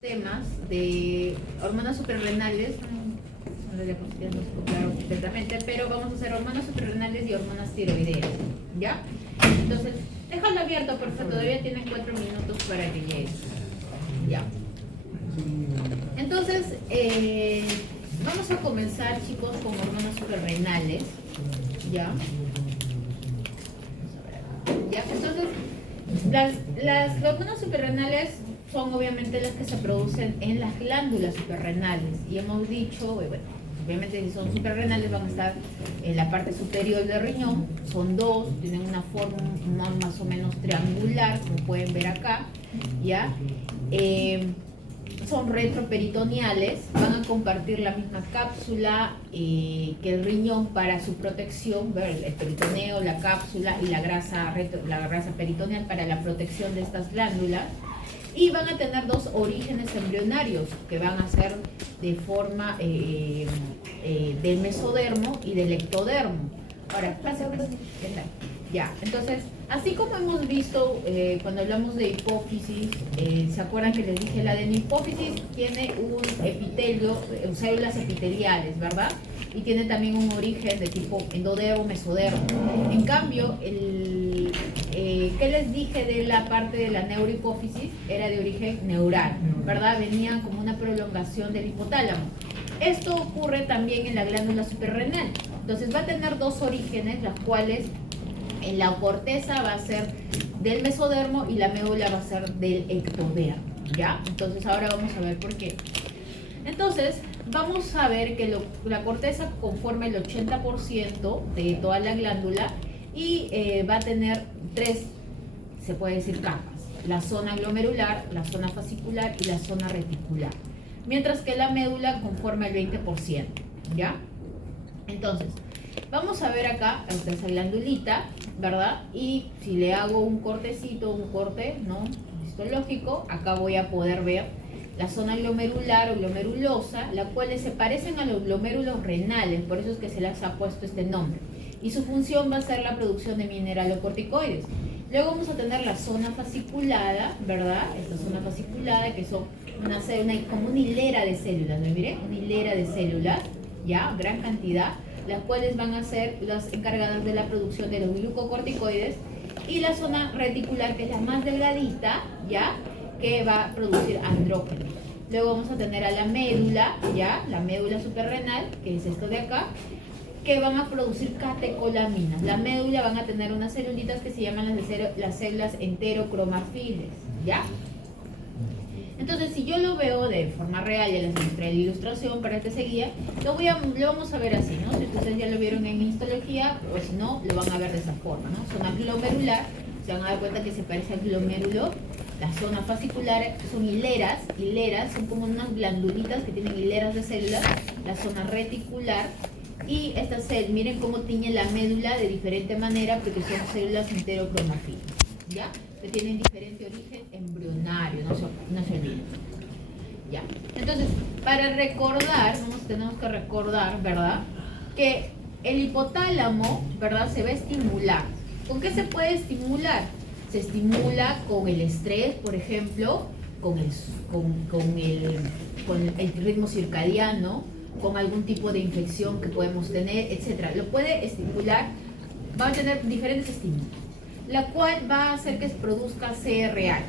Temas de hormonas suprarrenales, no las diapositivas no se claro completamente, pero vamos a hacer hormonas suprarrenales y hormonas tiroideas, ¿ya? Entonces, déjalo abierto porque todavía tienen 4 minutos para que llegue, ¿ya? Entonces, vamos a comenzar, chicos, con hormonas suprarrenales, ¿ya? ¿Ya? Entonces, las hormonas suprarrenales son obviamente las que se producen en las glándulas suprarrenales y hemos dicho, bueno, obviamente si son suprarrenales van a estar en la parte superior del riñón, son dos, tienen una forma más o menos triangular, como pueden ver acá, ¿ya? Son retroperitoneales, van a compartir la misma cápsula que el riñón para su protección, el peritoneo, la cápsula y la grasa peritoneal para la protección de estas glándulas. Y van a tener dos orígenes embrionarios que van a ser de forma del mesodermo y del ectodermo. Ahora, ¿qué tal? Ya, entonces, así como hemos visto cuando hablamos de hipófisis, ¿se acuerdan que les dije? La hipófisis tiene un epitelio, células epiteliales, ¿verdad? Y tiene también un origen de tipo endodermo, mesodermo. En cambio, ¿qué les dije de la parte de la neurohipófisis? Era de origen neural, ¿verdad? Venían como una prolongación del hipotálamo. Esto ocurre también en la glándula suprarrenal. Entonces va a tener dos orígenes, las cuales en la corteza va a ser del mesodermo y la médula va a ser del ectodermo, ¿ya? Entonces ahora vamos a ver por qué. Entonces, vamos a ver que la corteza conforma el 80% de toda la glándula y va a tener tres, se puede decir, capas. La zona glomerular, la zona fascicular y la zona reticular. Mientras que la médula conforma el 20%, ¿ya? Entonces, vamos a ver acá esa glandulita, ¿verdad? Y si le hago un cortecito, un corte, ¿no? Histológico, acá voy a poder ver la zona glomerular o glomerulosa, las cuales se parecen a los glomérulos renales, por eso es que se les ha puesto este nombre. Y su función va a ser la producción de mineralocorticoides. Luego vamos a tener la zona fasciculada, ¿verdad? Esta zona fasciculada que son como una hilera de células, ¿me miren? Una hilera de células, ¿ya? Gran cantidad, las cuales van a ser las encargadas de la producción de los glucocorticoides. Y la zona reticular, que es la más delgadita, ¿ya? Que va a producir andrógenos. Luego vamos a tener a la médula, ¿ya? La médula suprarrenal, que es esto de acá, que van a producir catecolaminas. La médula van a tener unas celulitas que se llaman las células enterocromafiles, ¿ya? Entonces, si yo lo veo de forma real, ya les mostré la ilustración para que se guíe, lo vamos a ver así, ¿no? Si ustedes ya lo vieron en histología, o si no, lo van a ver de esa forma, ¿no? Zona glomerular, se van a dar cuenta que se parece al glomérulo. La zona fascicular son hileras, son como unas glandulitas que tienen hileras de células. La zona reticular, y estas células, miren cómo tiñe la médula de diferente manera porque son células enterocromafilas, ¿ya? Que tienen diferente origen embrionario, no se olviden. ¿Ya? Entonces, para recordar, tenemos que recordar, ¿verdad? Que el hipotálamo, ¿verdad? Se va a estimular. ¿Con qué se puede estimular? Se estimula con el estrés, por ejemplo, con el ritmo circadiano, con algún tipo de infección que podemos tener, etc. Lo puede estimular, va a tener diferentes estímulos, la cual va a hacer que se produzca CRH,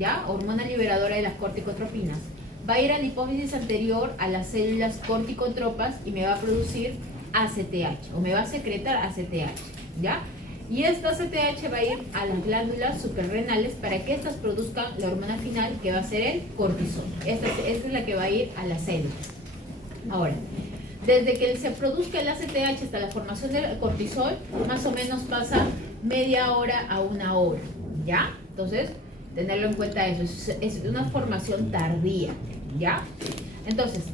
¿ya? Hormona liberadora de las corticotropinas. Va a ir a la hipófisis anterior a las células corticotropas y me va a producir ACTH, o me va a secretar ACTH, ¿ya? Y esta ACTH va a ir a las glándulas suprarrenales para que éstas produzcan la hormona final, que va a ser el cortisol. Esta es la que va a ir a las células. Ahora, desde que se produzca el ACTH hasta la formación del cortisol, más o menos pasa media hora a una hora, ¿ya? Entonces, tenerlo en cuenta eso, es una formación tardía, ¿ya? Entonces,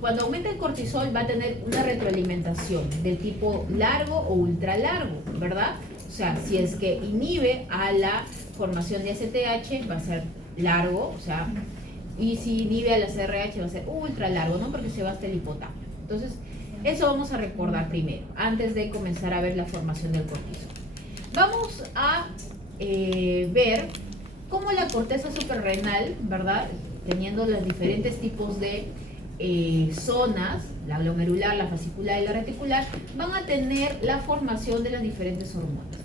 cuando aumenta el cortisol va a tener una retroalimentación del tipo largo o ultra largo, ¿verdad? O sea, si es que inhibe a la formación de ACTH va a ser largo, o sea, y si inhibe a la CRH va a ser ultra largo, ¿no? Porque se va hasta el hipotálamo. Entonces, eso vamos a recordar primero, antes de comenzar a ver la formación del cortisol. Vamos a ver cómo la corteza suprarrenal, ¿verdad? teniendo los diferentes tipos de zonas, la glomerular, la fascicular y la reticular, van a tener la formación de las diferentes hormonas.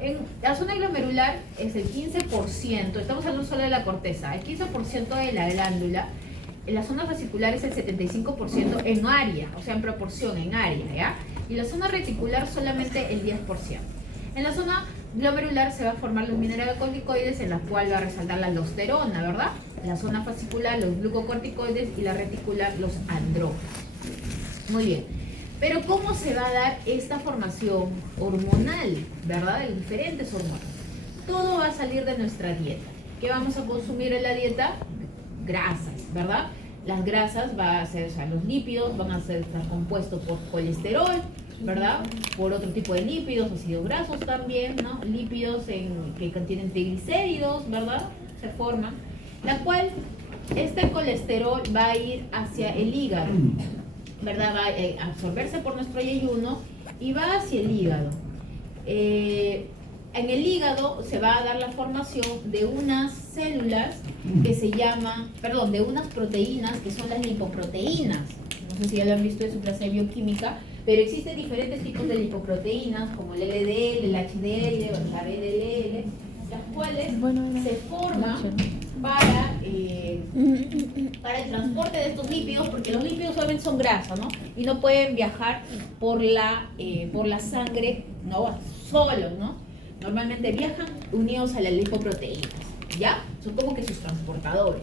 En la zona glomerular es el 15%, estamos hablando solo de la corteza, el 15% de la glándula. En la zona fascicular es el 75% en área, o sea, en proporción, en área, ¿ya? Y la zona reticular solamente el 10%. En la zona glomerular se va a formar los mineralocorticoides, en la cual va a resaltar la aldosterona, ¿verdad? En la zona fascicular los glucocorticoides y la reticular los andrógenos. Muy bien. Pero ¿cómo se va a dar esta formación hormonal, ¿verdad? De diferentes hormonas. Todo va a salir de nuestra dieta. ¿Qué vamos a consumir en la dieta? Grasas, ¿verdad? Las grasas va a ser, o sea, los lípidos van a estar compuestos por colesterol, ¿verdad? Por otro tipo de lípidos, ácidos grasos también, ¿no? Lípidos que contienen triglicéridos, ¿verdad? Se forman. La cual, este colesterol va a ir hacia el hígado, ¿verdad? Va a absorberse por nuestro yeyuno y va hacia el hígado. En el hígado se va a dar la formación de unas células que se llaman, perdón, de unas proteínas que son las lipoproteínas. No sé si ya lo han visto en su clase de bioquímica, pero existen diferentes tipos de lipoproteínas como el LDL, el HDL o la VDL, las cuales se forman para el transporte de estos lípidos, porque los lípidos solamente son grasa, ¿no? Y no pueden viajar por la sangre, no, solos, ¿no? Normalmente viajan unidos a las lipoproteínas, ¿ya? Son como que sus transportadores,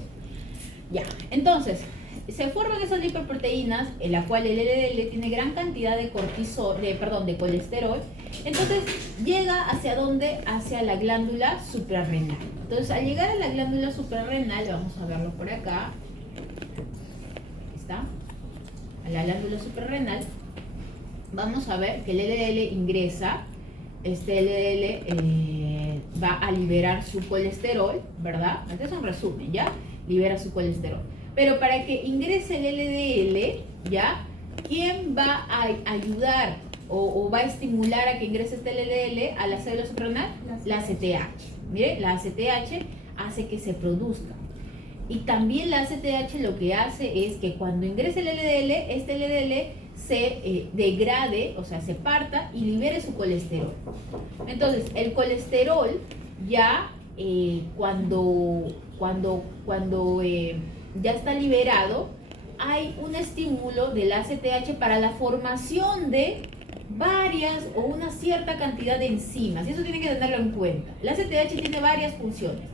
¿ya? Entonces, se forman esas lipoproteínas, en la cual el LDL tiene gran cantidad de de colesterol. Entonces, llega ¿hacia dónde? Hacia la glándula suprarrenal. Entonces, al llegar a la glándula suprarrenal, vamos a verlo por acá, aquí está, a la glándula suprarrenal, vamos a ver que el LDL ingresa. Este LDL va a liberar su colesterol, ¿verdad? Este es un resumen, ¿ya? Libera su colesterol. Pero para que ingrese el LDL, ¿ya? ¿Quién va a ayudar o va a estimular a que ingrese este LDL a la célula suprarrenal? La ACTH. Mire, la ACTH hace que se produzca. Y también la ACTH lo que hace es que cuando ingrese el LDL, este LDL se degrade, o sea, se parta y libere su colesterol. Entonces, el colesterol ya cuando ya está liberado, hay un estímulo del ACTH para la formación de varias o una cierta cantidad de enzimas. Y eso tienen que tenerlo en cuenta. El ACTH tiene varias funciones.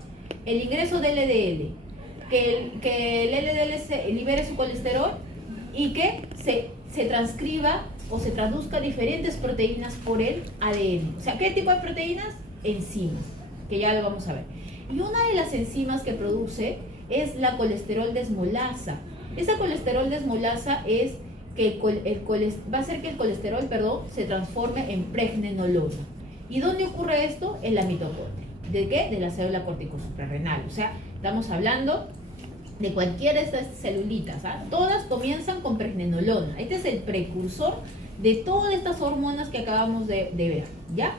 El ingreso del LDL, que el LDL se libere su colesterol y que se transcriba o se traduzca diferentes proteínas por el ADN. O sea, ¿qué tipo de proteínas? Enzimas, que ya lo vamos a ver. Y una de las enzimas que produce es la colesterol desmolasa. Esa colesterol desmolasa es que va a hacer que el colesterol, se transforme en pregnenolona. ¿Y dónde ocurre esto? En la mitocondria. ¿De qué? De la célula corticosuprarrenal. O sea, estamos hablando de cualquiera de estas celulitas, ¿ah? Todas comienzan con pregnenolona. Este es el precursor de todas estas hormonas que acabamos de ver, ¿ya?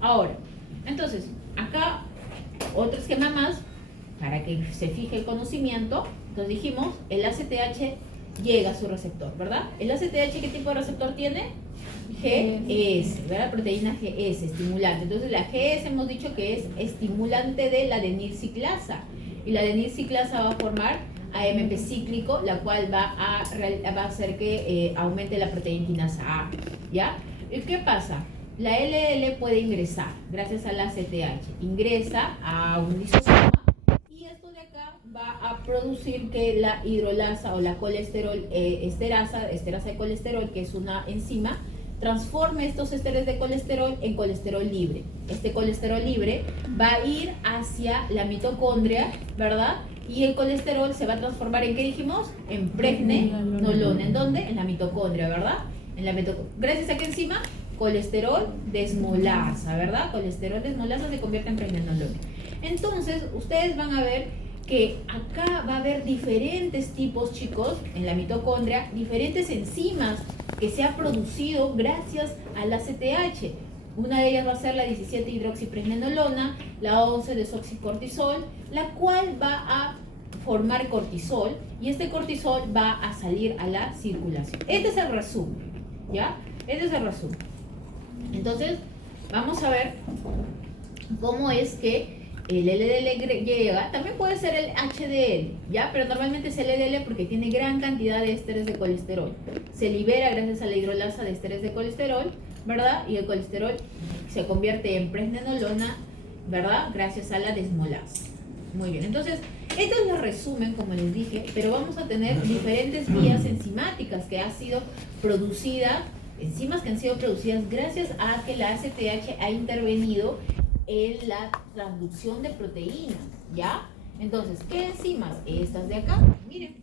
Ahora, entonces, acá otro esquema más para que se fije el conocimiento. Entonces dijimos, el ACTH llega a su receptor, ¿verdad? ¿El ACTH qué tipo de receptor tiene? GS, ¿verdad? Proteína GS, estimulante. Entonces la GS hemos dicho que es estimulante de la adenilciclasa. Y la adenilciclasa va a formar AMP cíclico, la cual va a hacer que aumente la proteína quinasa A, ¿ya? ¿Y qué pasa? La LL puede ingresar, gracias a la ACTH, ingresa a un lisosoma y esto de acá va a producir que la hidrolasa o la colesterol esterasa de colesterol, que es una enzima, transforme estos esteres de colesterol en colesterol libre. Este colesterol libre va a ir hacia la mitocondria, ¿verdad? Y el colesterol se va a transformar en, ¿qué dijimos? En pregnenolona. ¿En dónde? En la mitocondria, ¿verdad? ¿Gracias a qué enzima? Colesterol desmolasa, ¿verdad? Colesterol desmolasa se convierte en pregnenolona. Entonces, ustedes van a ver que acá va a haber diferentes tipos, chicos, en la mitocondria, diferentes enzimas que se ha producido gracias al ACTH. Una de ellas va a ser la 17-hidroxipregnenolona, la 11-desoxicortisol, la cual va a formar cortisol y este cortisol va a salir a la circulación. Este es el resumen, ¿ya? Este es el resumen. Entonces, vamos a ver cómo es que el LDL llega, también puede ser el HDL, ¿ya? Pero normalmente es el LDL porque tiene gran cantidad de ésteres de colesterol. Se libera gracias a la hidrolasa de ésteres de colesterol, ¿verdad? Y el colesterol se convierte en pregnenolona, ¿verdad? Gracias a la desmolasa. Muy bien, entonces, esto es el resumen, como les dije, pero vamos a tener diferentes vías enzimáticas que ha sido producida, enzimas que han sido producidas gracias a que la ACTH ha intervenido en la transducción de proteínas, ¿ya? Entonces, ¿qué enzimas? Estas de acá, miren,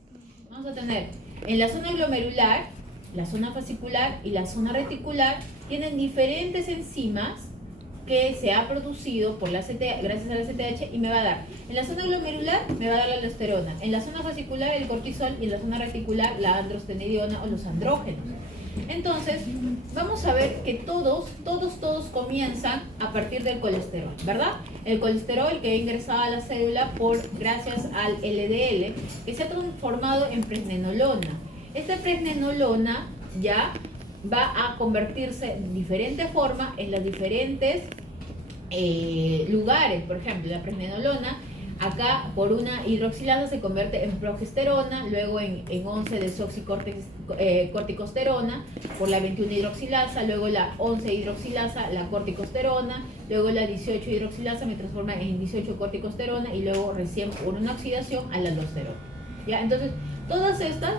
vamos a tener en la zona glomerular, la zona fascicular y la zona reticular, tienen diferentes enzimas que se ha producido por la gracias a la ACTH y me va a dar, en la zona glomerular me va a dar la aldosterona, en la zona fascicular el cortisol y en la zona reticular la androstenediona o los andrógenos. Entonces, vamos a ver que todos comienzan a partir del colesterol, ¿verdad? El colesterol que ha ingresado a la célula gracias al LDL, que se ha transformado en pregnenolona. Esta pregnenolona ya va a convertirse en diferente forma en los diferentes lugares. Por ejemplo, la pregnenolona acá por una hidroxilasa se convierte en progesterona, luego en 11-desoxicorticosterona por la 21 hidroxilasa, luego la 11 hidroxilasa, la corticosterona, luego la 18 hidroxilasa me transforma en 18 corticosterona y luego recién por una oxidación a la aldosterona. ¿Ya? Entonces, todas estas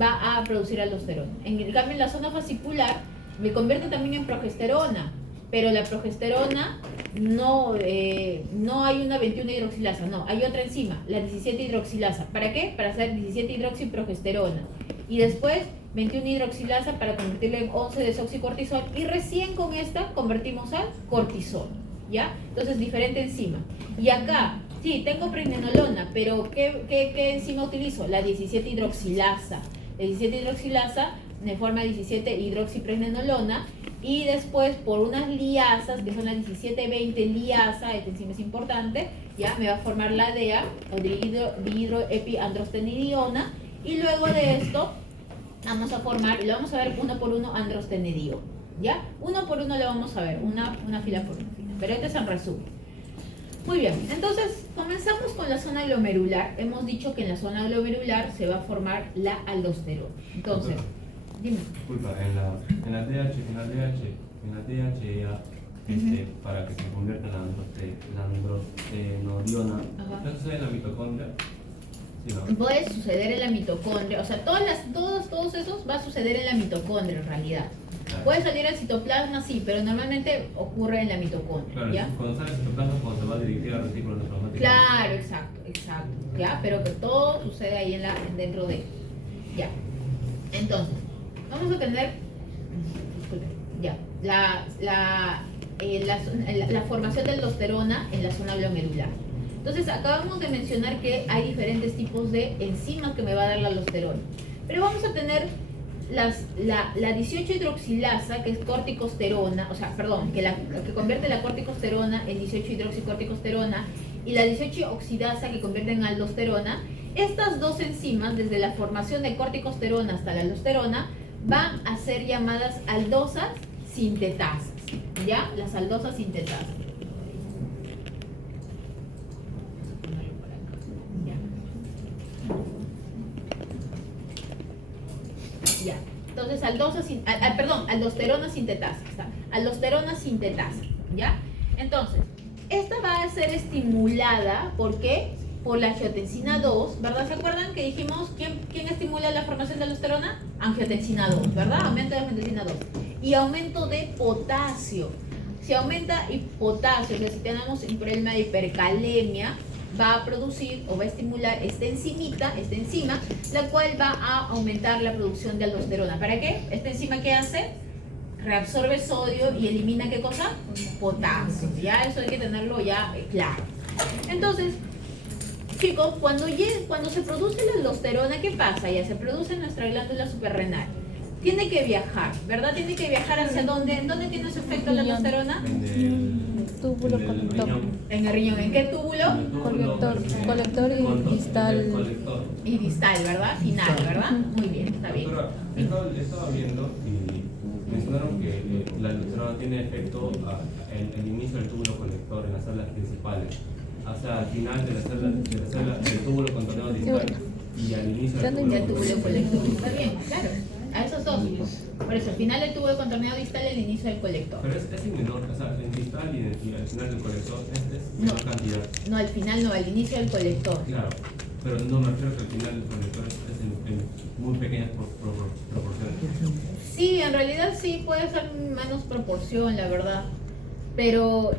va a producir aldosterona. En cambio, en la zona fascicular me convierte también en progesterona, pero la progesterona no hay una 21 hidroxilasa, no, hay otra enzima, la 17 hidroxilasa. ¿Para qué? Para hacer 17 hidroxiprogesterona. Y después 21 hidroxilasa para convertirlo en 11 desoxicortisol y recién con esta convertimos al cortisol, ¿ya? Entonces, diferente enzima. Y acá, sí, tengo pregnenolona, pero ¿qué enzima utilizo? La 17 hidroxilasa. La 17 hidroxilasa me forma 17 hidroxipregnenolona y después por unas liasas, que son las 17-20 liasa, esta enzima es importante, ya me va a formar la DEA o dihidroepiandrostenediona y luego de esto vamos a formar, y lo vamos a ver uno por uno androstenediona, ¿ya? Uno por uno lo vamos a ver, una fila por una fila, pero este es en resumen. Muy bien, entonces comenzamos con la zona glomerular. Hemos dicho que en la zona glomerular se va a formar la aldosterona. Entonces, dime. Disculpa, en la DHEA, para que se convierta en la androstenediona, ¿no sucede en la mitocondria? Sí, ¿no? Puede suceder en la mitocondria, o sea, todos esos va a suceder en la mitocondria en realidad. Claro. Puede salir al citoplasma, sí, pero normalmente ocurre en la mitocondria. Claro, ¿ya? Cuando sale el citoplasma, cuando se va a dirigir al retículo nefrosmático. Claro, exacto, ¿ya? Pero que todo sucede ahí dentro de, ya. Entonces, vamos a tener, ya, la formación de aldosterona en la zona glomerular. Entonces, acabamos de mencionar que hay diferentes tipos de enzimas que me va a dar la aldosterona. Pero vamos a tener la 18 hidroxilasa, que es corticosterona, o sea, perdón, que convierte la corticosterona en 18 hidroxicorticosterona, y la 18 oxidasa, que convierte en aldosterona. Estas dos enzimas, desde la formación de corticosterona hasta la aldosterona, van a ser llamadas aldosas sintetasas, ¿ya? Las aldosas sintetasas. Ya. Entonces, aldosterona sintetasa. Aldosterona sintetasa, ¿ya? Entonces, esta va a ser estimulada, ¿por qué? Por la angiotensina 2, ¿verdad? ¿Se acuerdan que dijimos quién estimula la formación de aldosterona? Angiotensina 2, ¿verdad? Aumento de angiotensina 2. Y aumento de potasio. Si aumenta potasio, o sea, si tenemos un problema de hipercalemia, va a producir o va a estimular esta enzima, la cual va a aumentar la producción de aldosterona. ¿Para qué? Esta enzima, ¿qué hace? Reabsorbe sodio y elimina, ¿qué cosa? Potasio. Ya eso hay que tenerlo ya claro. Entonces, chicos, cuando se produce la aldosterona, ¿qué pasa? Ya se produce en nuestra glándula suprarrenal. Tiene que viajar, ¿verdad? Tiene que viajar hacia dónde. ¿En dónde tiene su efecto la aldosterona? túbulo en el colector. riñón. En el riñón, ¿en qué túbulo? En el túbulo, Colector y conto- distal. el colector. Y distal, ¿verdad? Final, ¿verdad? Muy bien, está bien. Doctora, estaba viendo y mencionaron que la aldosterona tiene efecto en el inicio del túbulo colector, en las células principales, hasta al final de la célula del túbulo contorneado distal y al inicio del Ya túbulo túbulo colector. colector. Está bien, claro. A esos dos. Por eso, al final del túbulo contorneado distal, el inicio del colector. Pero es en menor, o sea, en distal y al final del colector es No. menor cantidad. No, al final no, al inicio del colector. Claro, pero no me refiero que al final del colector es en muy pequeñas proporciones. Sí, en realidad sí puede ser menos proporción, la verdad. Pero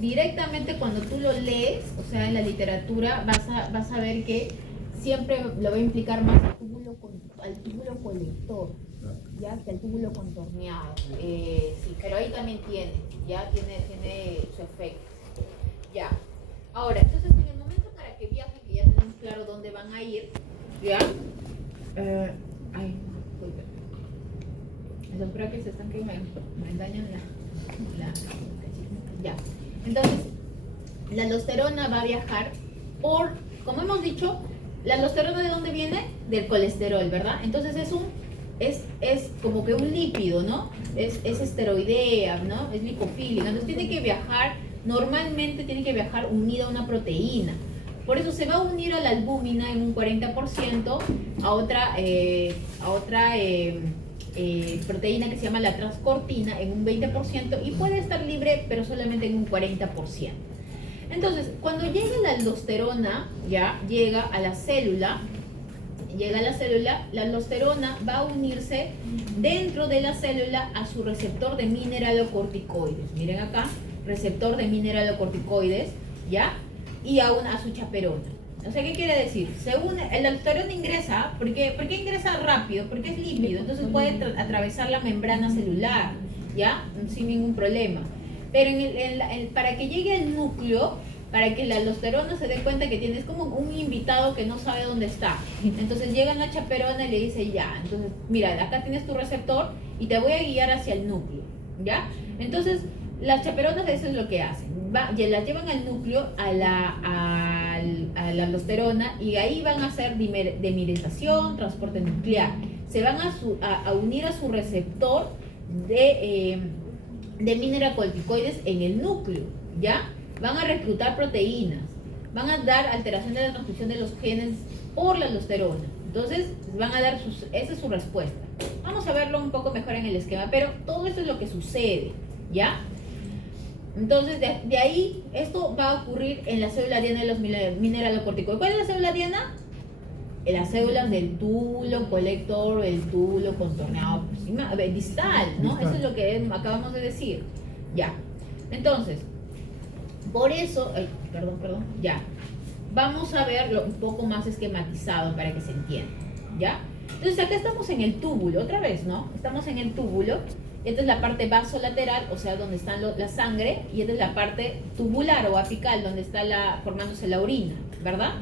directamente cuando tú lo lees, o sea, en la literatura, vas a ver que siempre lo va a implicar más al túbulo colector, ya, que al túbulo contorneado. Sí, pero ahí también tiene su efecto. Ya. Ahora, entonces en el momento para que viajen, que ya tenemos claro dónde van a ir, ya. Ay, disculpe. Los brackets están que me dañan ya. Entonces, la aldosterona va a viajar como hemos dicho, la aldosterona ¿de dónde viene? Del colesterol, ¿verdad? Entonces es como que un lípido, ¿no? Es esteroidea, ¿no? Es lipofílica. Entonces tiene que viajar, normalmente tiene que viajar unida a una proteína. Por eso se va a unir a la albúmina en un 40%, a otra proteína que se llama la transcortina en un 20% y puede estar libre pero solamente en un 40%. Entonces, cuando llega la aldosterona, ya llega a la célula, la aldosterona va a unirse dentro de la célula a su receptor de mineralocorticoides. Miren acá, receptor de mineralocorticoides, ¿ya? Y a su chaperona. O sea, ¿qué quiere decir? El aldosterona ingresa, ¿por qué ingresa rápido? Porque es lípido, entonces puede atravesar la membrana celular, ¿ya? Sin ningún problema. Pero para que llegue al núcleo, para que la aldosterona se dé cuenta que tienes como un invitado que no sabe dónde está. Entonces llega la chaperona y le dice, ya, entonces mira, acá tienes tu receptor y te voy a guiar hacia el núcleo, ¿ya? Entonces las chaperonas eso es lo que hacen, las llevan al núcleo, a la aldosterona, y ahí van a hacer dimerización, transporte nuclear. Se van a unir a su receptor de mineralocorticoides en el núcleo, ¿ya? Van a reclutar proteínas, van a dar alteración de la transcripción de los genes por la aldosterona. Entonces, van a dar esa es su respuesta. Vamos a verlo un poco mejor en el esquema, pero todo esto es lo que sucede, ¿ya? Entonces, de ahí, esto va a ocurrir en la célula diana de los mineralocorticoides. ¿Cuál es la célula diana? Las células del túbulo colector, el túbulo contorneado distal, ¿no? Eso es lo que acabamos de decir. Ya. Entonces, por eso, ya. Vamos a verlo un poco más esquematizado para que se entienda, ¿ya? Entonces, acá estamos en el túbulo, otra vez, ¿no? Estamos en el túbulo. Esta es la parte vasolateral, o sea, donde está la sangre, y esta es la parte tubular o apical, donde está formándose la orina, ¿verdad?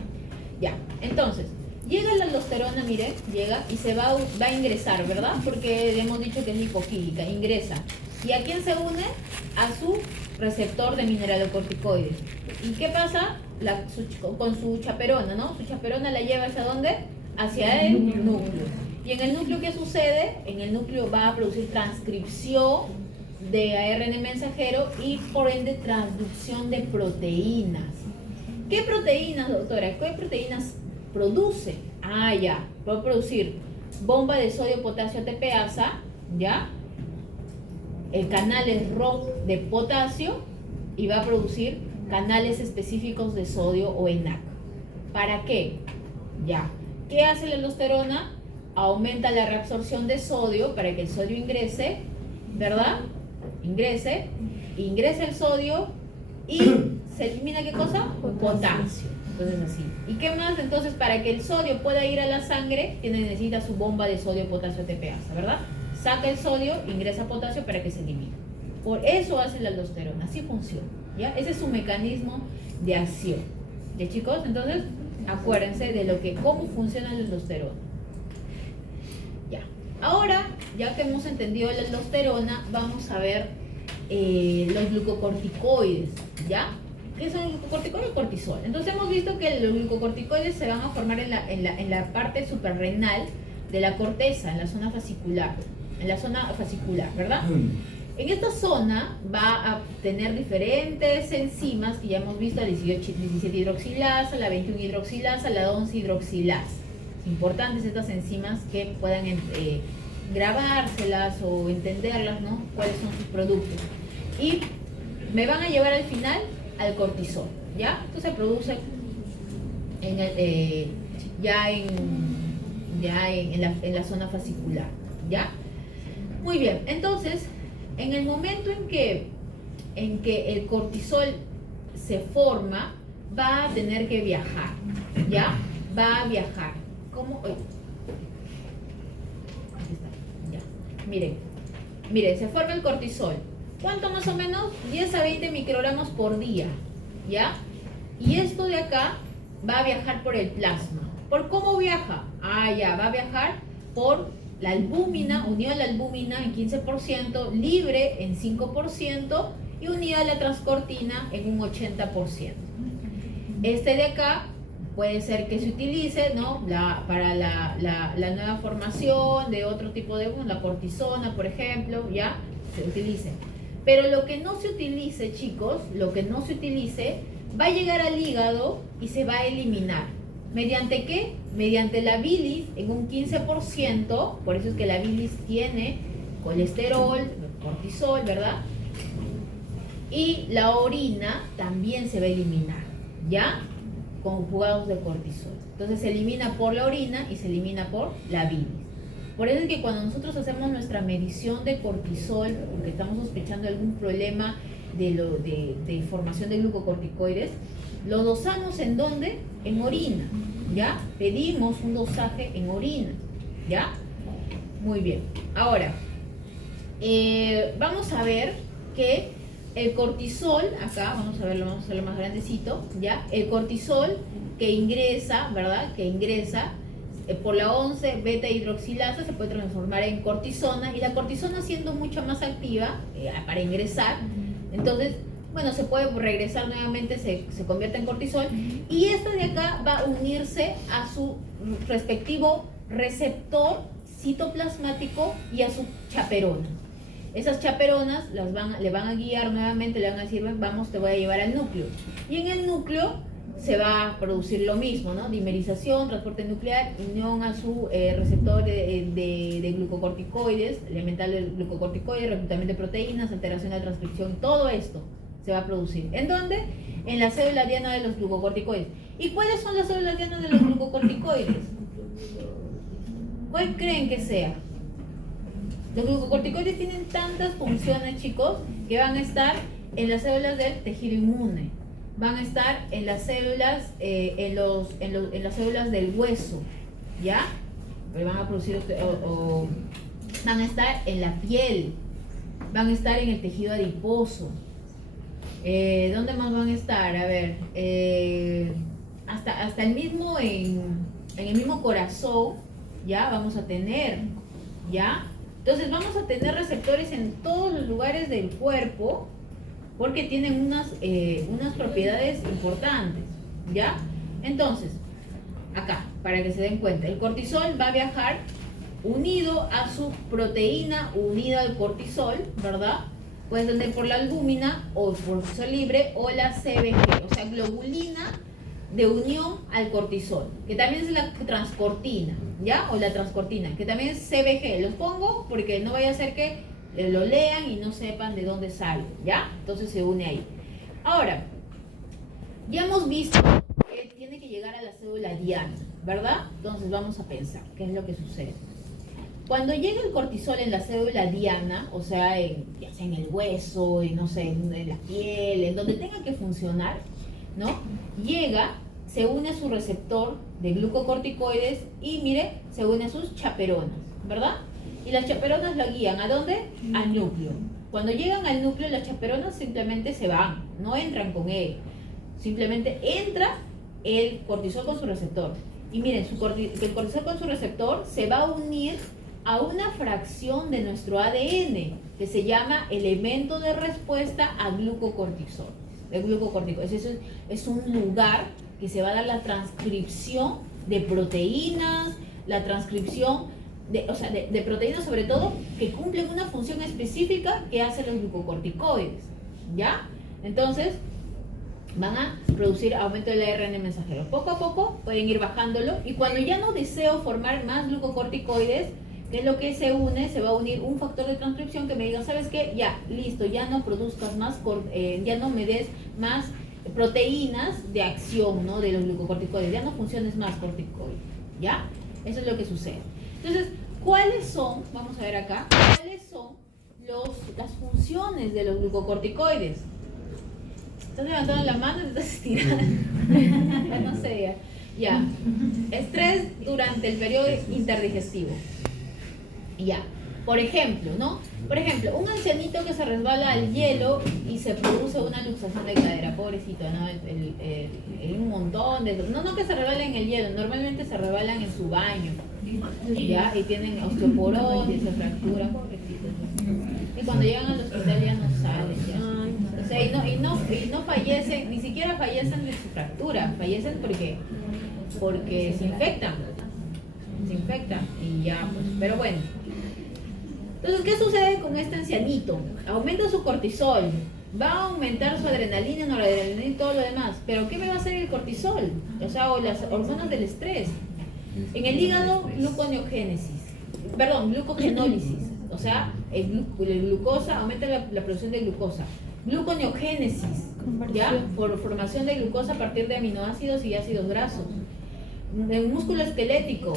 Ya. Entonces, llega la aldosterona, mire, llega y se va a ingresar, ¿verdad? Porque hemos dicho que es lipofílica, ingresa. ¿Y a quién se une? A su receptor de mineralocorticoides. ¿Y qué pasa? Con su chaperona, ¿no? Su chaperona la lleva ¿hacia dónde? Hacia el núcleo. ¿Y en el núcleo qué sucede? En el núcleo va a producir transcripción de ARN mensajero y por ende transducción de proteínas. ¿Qué proteínas, doctora? ¿Qué proteínas produce? Ya, va a producir bomba de sodio, potasio, ATPasa, ¿ya? El canales ROM de potasio y va a producir canales específicos de sodio o ENaC. ¿Para qué? Ya. ¿Qué hace la aldosterona? Aumenta la reabsorción de sodio para que el sodio ingrese, ¿verdad? Ingresa el sodio y se elimina ¿qué cosa? Potasio. Entonces así. ¿Y qué más? Entonces para que el sodio pueda ir a la sangre, necesita su bomba de sodio, potasio, ATPasa, ¿verdad? Saca el sodio, ingresa potasio para que se elimine. Por eso hace la aldosterona, así funciona, ¿ya? Ese es su mecanismo de acción. ¿Ya, chicos? Entonces, acuérdense de cómo funciona la aldosterona. Ya. Ahora, ya que hemos entendido la aldosterona, vamos a ver los glucocorticoides, ¿ya? ¿Qué son glucocorticoides? Cortisol. Entonces hemos visto que los glucocorticoides se van a formar en la parte suprarrenal de la corteza, en la zona fascicular, ¿verdad? En esta zona va a tener diferentes enzimas que ya hemos visto, la 17 hidroxilasa, la 21 hidroxilasa, la 11 hidroxilasa. Importantes estas enzimas que puedan grabárselas o entenderlas, ¿no? Cuáles son sus productos. Y me van a llevar al final al cortisol, ¿ya? Esto se produce en la zona fascicular, ¿ya? Muy bien, entonces, en el momento en que el cortisol se forma, va a tener que viajar, ¿ya? Va a viajar. ¿Cómo? Aquí está, ya. Miren, se forma el cortisol. ¿Cuánto más o menos? 10 a 20 microgramos por día, ¿ya? Y esto de acá va a viajar por el plasma. ¿Por cómo viaja? Ya, va a viajar por la albúmina, unida a la albúmina en 15%, libre en 5% y unida a la transcortina en un 80%. Este de acá puede ser que se utilice, ¿no? Para la nueva formación de otro tipo de, la cortisona, por ejemplo, ya se utilice. Pero lo que no se utilice, chicos, va a llegar al hígado y se va a eliminar. ¿Mediante qué? Mediante la bilis en un 15%, por eso es que la bilis tiene colesterol, cortisol, ¿verdad? Y la orina también se va a eliminar, ¿ya? Conjugados de cortisol. Entonces se elimina por la orina y se elimina por la bilis. Por eso es que cuando nosotros hacemos nuestra medición de cortisol, porque estamos sospechando algún problema de formación de glucocorticoides, lo dosamos ¿en dónde? En orina, ¿ya? Pedimos un dosaje en orina, ¿ya? Muy bien. Ahora, vamos a ver que el cortisol, acá, vamos a verlo más grandecito, ¿ya? El cortisol que ingresa, ¿verdad? Que ingresa por la 11 beta hidroxilasa se puede transformar en cortisona, y la cortisona siendo mucho más activa para ingresar, entonces, bueno, se puede regresar nuevamente, se convierte en cortisol, y esta de acá va a unirse a su respectivo receptor citoplasmático y a su chaperona. Esas chaperonas le van a guiar nuevamente, le van a decir, vamos, te voy a llevar al núcleo. Y en el núcleo se va a producir lo mismo, ¿no? Dimerización, transporte nuclear, unión a su receptor de glucocorticoides, elemental de glucocorticoides, reclutamiento de proteínas, alteración de la transcripción, todo esto se va a producir. ¿En dónde? En la célula diana de los glucocorticoides. ¿Y cuáles son las células dianas de los glucocorticoides? ¿Cuál creen que sea? Los glucocorticoides tienen tantas funciones, chicos, que van a estar en las células del tejido inmune, van a estar en las células, en las células del hueso, ¿ya? Van a producir, van a estar en la piel, van a estar en el tejido adiposo. ¿Dónde más van a estar? A ver, hasta el mismo, en el mismo corazón, ¿ya? Vamos a tener, ¿ya? Entonces vamos a tener receptores en todos los lugares del cuerpo porque tienen unas propiedades importantes, ¿ya? Entonces, acá, para que se den cuenta, el cortisol va a viajar unido a su proteína unida al cortisol, ¿verdad? Puede tener por la albúmina o por cortisol libre o la CBG, o sea, globulina de unión al cortisol, que también es la transcortina, ¿ya? O la transcortina, que también es CBG. Los pongo porque no vaya a ser que lo lean y no sepan de dónde sale, ¿ya? Entonces se une ahí. Ahora, ya hemos visto que tiene que llegar a la célula diana, ¿verdad? Entonces vamos a pensar qué es lo que sucede. Cuando llega el cortisol en la célula diana, o sea, ya sea en el hueso, no sé, en la piel, en donde tenga que funcionar, ¿no? Llega, se une a su receptor de glucocorticoides y, mire, se une a sus chaperonas, ¿verdad? Y las chaperonas la guían, ¿a dónde? Al núcleo. Cuando llegan al núcleo, las chaperonas simplemente se van, no entran con él. Simplemente entra el cortisol con su receptor. Y miren, el cortisol con su receptor se va a unir a una fracción de nuestro ADN que se llama elemento de respuesta a glucocortisol. El glucocorticoide es un lugar que se va a dar la transcripción de proteínas, la transcripción de proteínas sobre todo que cumplen una función específica que hacen los glucocorticoides, ¿ya? Entonces van a producir aumento del ARN mensajero. Poco a poco pueden ir bajándolo y cuando ya no deseo formar más glucocorticoides, ¿qué es lo que se une? Se va a unir un factor de transcripción que me diga, ¿sabes qué? Ya, listo, ya no produzcas más, ya no me des más proteínas de acción, ¿no? De los glucocorticoides, ya no funciones más corticoides, ¿ya? Eso es lo que sucede. Entonces, ¿cuáles son, vamos a ver acá, cuáles son las funciones de los glucocorticoides? Estás levantando la mano y te estás estirando. No sé, ya. Estrés durante el periodo interdigestivo. Ya. Por ejemplo, ¿no? Por ejemplo, un ancianito que se resbala al hielo y se produce una luxación de cadera, pobrecito, ¿no? Un montón de... No que se resbalen en el hielo, normalmente se resbalan en su baño, ¿ya? Y tienen osteoporosis, se fracturan, pobrecitos. Y cuando llegan al hospital ya no salen, ya. O sea, y no fallecen, ni siquiera fallecen de su fractura, fallecen porque se infectan y ya, pues, pero bueno. Entonces, ¿qué sucede con este ancianito? Aumenta su cortisol, va a aumentar su adrenalina, noradrenalina y todo lo demás, pero ¿qué me va a hacer el cortisol? O sea, o las hormonas del estrés. En el hígado, glucogenólisis, o sea, el glucosa, aumenta la producción de glucosa. Gluconeogénesis, ¿ya? Por formación de glucosa a partir de aminoácidos y ácidos grasos. El músculo esquelético,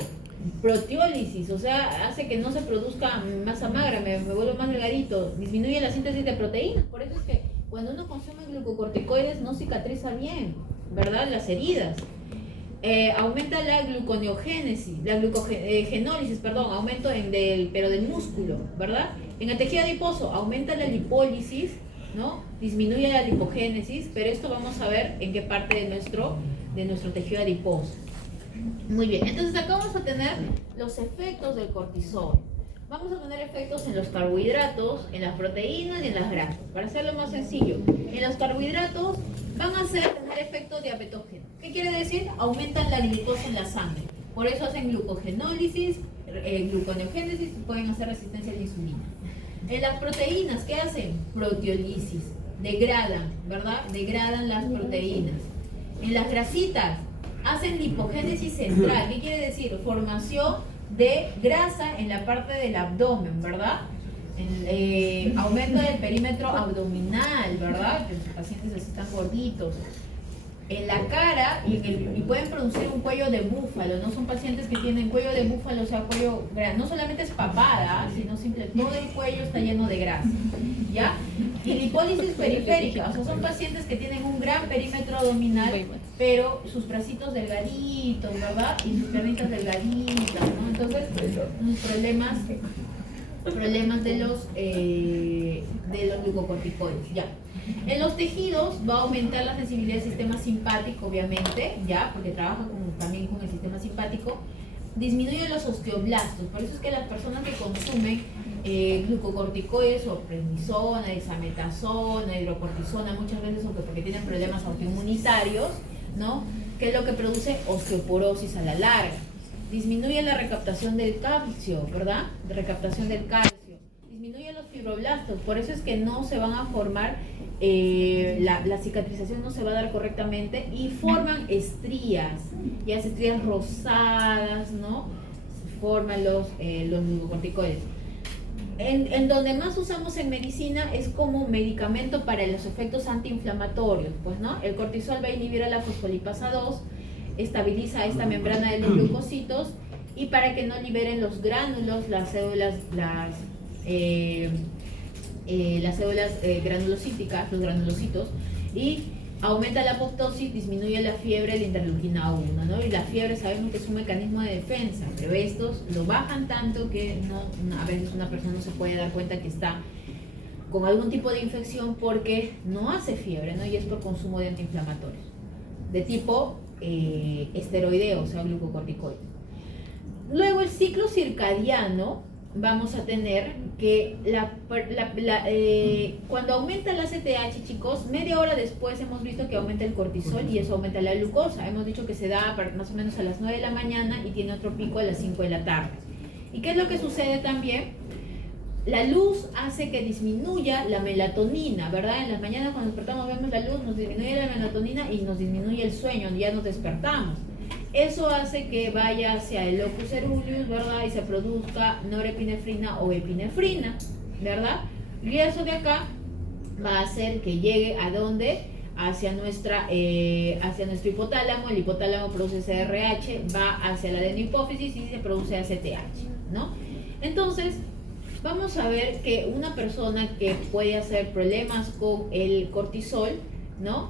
proteólisis, o sea, hace que no se produzca masa magra, me vuelvo más delgadito, disminuye la síntesis de proteínas. Por eso es que cuando uno consume glucocorticoides no cicatriza bien, ¿verdad? Las heridas. Aumenta la gluconeogénesis, la glucogenólisis, aumento pero del músculo, ¿verdad? En el tejido adiposo aumenta la lipólisis, ¿no? Disminuye la lipogénesis, pero esto vamos a ver en qué parte de nuestro tejido adiposo. Muy bien, entonces acá vamos a tener los efectos del cortisol. Vamos a tener efectos en los carbohidratos, en las proteínas y en las grasas. Para hacerlo más sencillo, en los carbohidratos van a tener efecto diabetógeno. ¿Qué quiere decir? Aumentan la glucosa en la sangre. Por eso hacen glucogenólisis, gluconeogénesis y pueden hacer resistencia a la insulina. En las proteínas, ¿qué hacen? Proteólisis. Degradan, ¿verdad? Degradan las proteínas. En las grasitas, hacen lipogénesis central. ¿Qué quiere decir? Formación de grasa en la parte del abdomen, ¿verdad? Aumento del perímetro abdominal, ¿verdad? Los pacientes así están gorditos. En la cara y pueden producir un cuello de búfalo, ¿no? Son pacientes que tienen cuello de búfalo, o sea, cuello grande. No solamente es papada, sino todo el cuello está lleno de grasa, ¿ya? Y lipólisis periférica, o sea, son pacientes que tienen un gran perímetro abdominal, pero sus bracitos delgaditos, ¿verdad? Y sus piernitas delgaditas, ¿no? Entonces, problemas de los glucocorticoides, ya. En los tejidos va a aumentar la sensibilidad del sistema simpático, obviamente, ya, porque trabaja también con el sistema simpático. Disminuye los osteoblastos, por eso es que las personas que consumen glucocorticoides o prednisona, dexametasona, hidrocortisona, muchas veces porque tienen problemas autoinmunitarios, ¿no? ¿Qué es lo que produce? Osteoporosis a la larga. Disminuye la recaptación del calcio, ¿verdad? De recaptación del calcio. Disminuye los fibroblastos, por eso es que no se van a formar, la cicatrización no se va a dar correctamente y forman estrías, ya estrías rosadas, ¿no? Forman los glucocorticoides. En donde más usamos en medicina es como medicamento para los efectos antiinflamatorios, pues, ¿no? El cortisol va a inhibir a la fosfolipasa 2, estabiliza esta membrana de los leucocitos y para que no liberen los gránulos, las células granulocíticas, los granulocitos, y aumenta la apoptosis, disminuye la fiebre, la interleuquina 1, ¿no? Y la fiebre sabemos que es un mecanismo de defensa, pero estos lo bajan tanto que a veces una persona no se puede dar cuenta que está con algún tipo de infección porque no hace fiebre, ¿no? Y es por consumo de antiinflamatorios de tipo esteroideo, o sea, glucocorticoide. Luego el ciclo circadiano vamos a tener que cuando aumenta la ACTH, chicos, media hora después hemos visto que aumenta el cortisol y eso aumenta la glucosa. Hemos dicho que se da más o menos a las 9 de la mañana y tiene otro pico a las 5 de la tarde. ¿Y qué es lo que sucede también? La luz hace que disminuya la melatonina, ¿verdad? En las mañanas cuando despertamos vemos la luz, nos disminuye la melatonina y nos disminuye el sueño, ya nos despertamos. Eso hace que vaya hacia el locus ceruleus, ¿verdad? Y se produzca norepinefrina o epinefrina, ¿verdad? Y eso de acá va a hacer que llegue a dónde? Hacia nuestro hipotálamo. El hipotálamo produce CRH, va hacia la adenohipófisis y se produce ACTH, ¿no? Entonces, vamos a ver que una persona que puede hacer problemas con el cortisol, ¿no?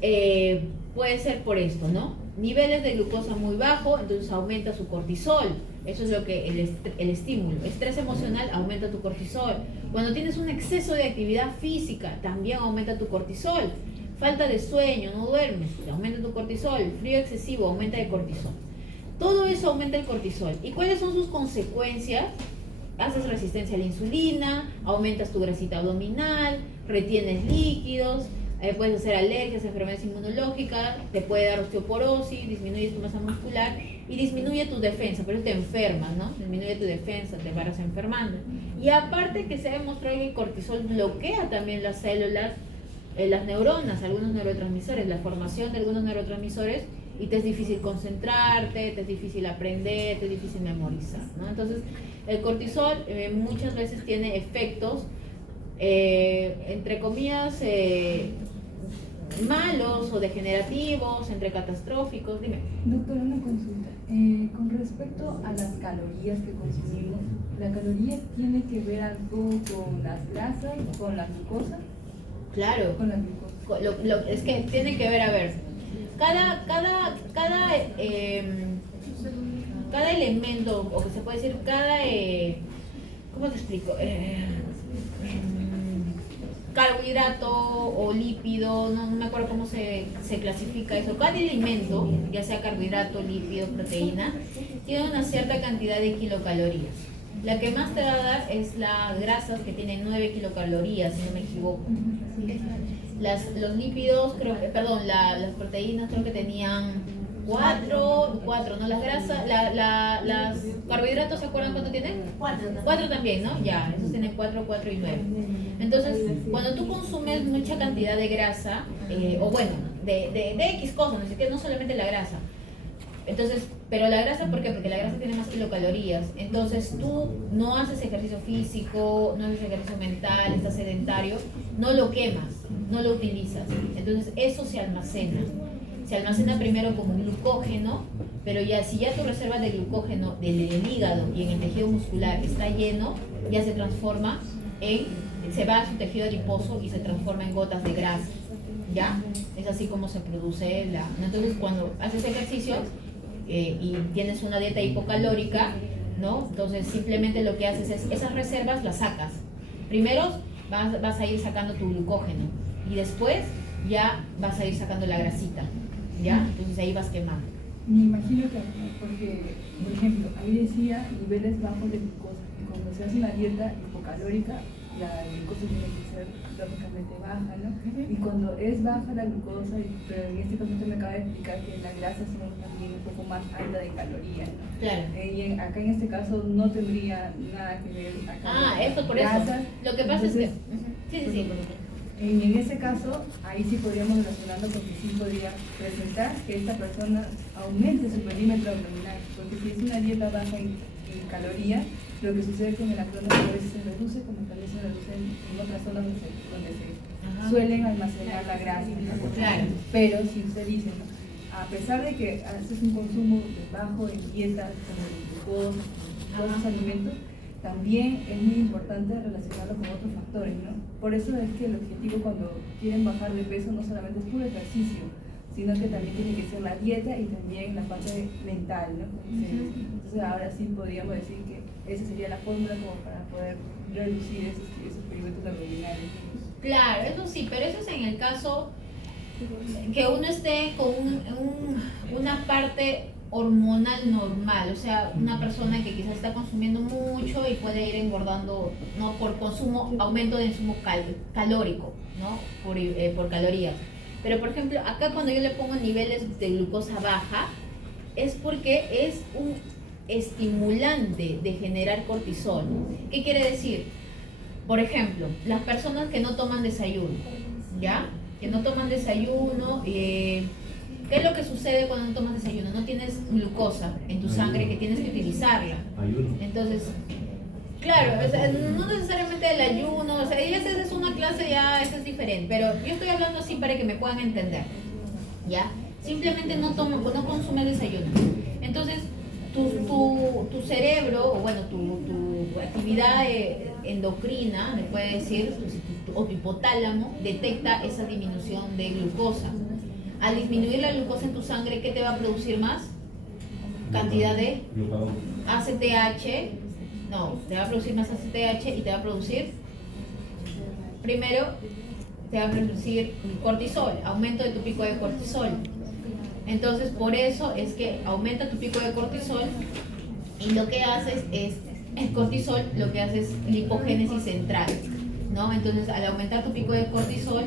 Puede ser por esto, ¿no? Niveles de glucosa muy bajo, entonces aumenta su cortisol. Eso es lo que el estímulo. Estrés emocional aumenta tu cortisol. Cuando tienes un exceso de actividad física, también aumenta tu cortisol. Falta de sueño, no duermes, aumenta tu cortisol. Frío excesivo, aumenta el cortisol. Todo eso aumenta el cortisol. ¿Y cuáles son sus consecuencias? Haces resistencia a la insulina, aumentas tu grasita abdominal, retienes líquidos, puedes hacer alergias, enfermedades inmunológicas, te puede dar osteoporosis, disminuye tu masa muscular y disminuye tu defensa, por eso te enfermas, ¿no? Disminuye tu defensa, te vas enfermando. Y aparte que se ha demostrado que el cortisol bloquea también las células, las neuronas, algunos neurotransmisores, la formación de algunos neurotransmisores, y te es difícil concentrarte, te es difícil aprender, te es difícil memorizar, ¿no? Entonces, el cortisol muchas veces tiene efectos, entre comillas, malos o degenerativos, entre catastróficos. Dime. Doctora, una consulta. Con respecto a las calorías que consumimos, ¿la caloría tiene que ver algo con las grasas, con la glucosa? Claro. Con la glucosa. Es que tiene que ver, a ver, cada elemento, o que se puede decir, ¿cómo te explico? Carbohidrato o lípido, no me acuerdo cómo se clasifica eso. Cada alimento, ya sea carbohidrato, lípido, proteína, tiene una cierta cantidad de kilocalorías. La que más te va a dar es las grasas, que tienen 9 kilocalorías, si no me equivoco. Los lípidos, las proteínas creo que tenían 4, ¿no? Las grasas, las carbohidratos, ¿se acuerdan cuánto tienen? 4 también, ¿no? Ya, esos tienen 4 y 9. Entonces, cuando tú consumes mucha cantidad de grasa, o bueno, de X cosas, no solamente la grasa. Entonces, pero la grasa, ¿por qué? Porque la grasa tiene más kilocalorías. Entonces, tú no haces ejercicio físico, no haces ejercicio mental, estás sedentario, no lo quemas, no lo utilizas. Entonces, eso se almacena. Se almacena primero como glucógeno, pero si ya tu reserva de glucógeno del hígado y en el tejido muscular está lleno, ya se transforma se va a su tejido adiposo y se transforma en gotas de grasa, ¿ya? Es así como se produce Entonces, cuando haces ejercicio y tienes una dieta hipocalórica, ¿no? Entonces, simplemente lo que haces es, esas reservas las sacas. Primero vas a ir sacando tu glucógeno y después ya vas a ir sacando la grasita, ¿ya? Entonces, ahí vas quemando. Me imagino que, porque, por ejemplo, ahí decía niveles bajos de glucosa, que cuando se hace una dieta hipocalórica, la glucosa tiene que ser lógicamente baja, ¿no? Y cuando es baja la glucosa, pero en este caso usted me acaba de explicar que las grasas son también un poco más altas de calorías, ¿no? Claro. Y acá en este caso no tendría nada que ver acá Eso por grasas. eso. Lo que pasa es que... Sí. En ese caso, ahí sí podríamos relacionarlo porque sí podría presentar que esta persona aumente su perímetro abdominal, porque si es una dieta baja en calorías, lo que sucede con el abdomen a veces se reduce, como también se reduce en otras zonas donde se suelen almacenar la grasa. Claro. Pero si usted dice, ¿no? A pesar de que haces un consumo bajo en dietas como el glucosa, todos esos alimentos, también es muy importante relacionarlo con otros factores, ¿no? Por eso es que el objetivo cuando quieren bajar de peso no solamente es puro ejercicio, sino que también tiene que ser la dieta y también la parte mental, ¿no? Entonces ahora sí podríamos decir que esa sería la fórmula como para poder reducir esos perímetros abdominales. Claro, eso sí, pero eso es en el caso que uno esté con una parte hormonal normal, o sea, una persona que quizás está consumiendo mucho y puede ir engordando, ¿no? Por consumo, aumento de insumo calórico, ¿no? Por calorías. Pero por ejemplo, acá cuando yo le pongo niveles de glucosa baja, es porque es un estimulante de generar cortisol. ¿Qué quiere decir? Por ejemplo, las personas que no toman desayuno, ¿ya? Que no toman desayuno, ¿qué es lo que sucede cuando no tomas desayuno? No tienes glucosa en tu sangre que tienes que utilizarla. Entonces, claro, o sea, no necesariamente el ayuno, o sea, esa es una clase ya, esa es diferente, pero yo estoy hablando así para que me puedan entender, ¿ya? Simplemente no consume desayuno. Entonces, tu cerebro, o bueno, tu actividad endocrina, me puede decir, o tu hipotálamo, detecta esa disminución de glucosa. Al disminuir la glucosa en tu sangre, ¿qué te va a producir más? Cantidad de ACTH. No, te va a producir más ACTH y te va a producir, primero, te va a producir cortisol, aumento de tu pico de cortisol. Entonces, por eso es que aumenta tu pico de cortisol y lo que haces es, el cortisol lo que hace es lipogénesis central, ¿no? Entonces, al aumentar tu pico de cortisol,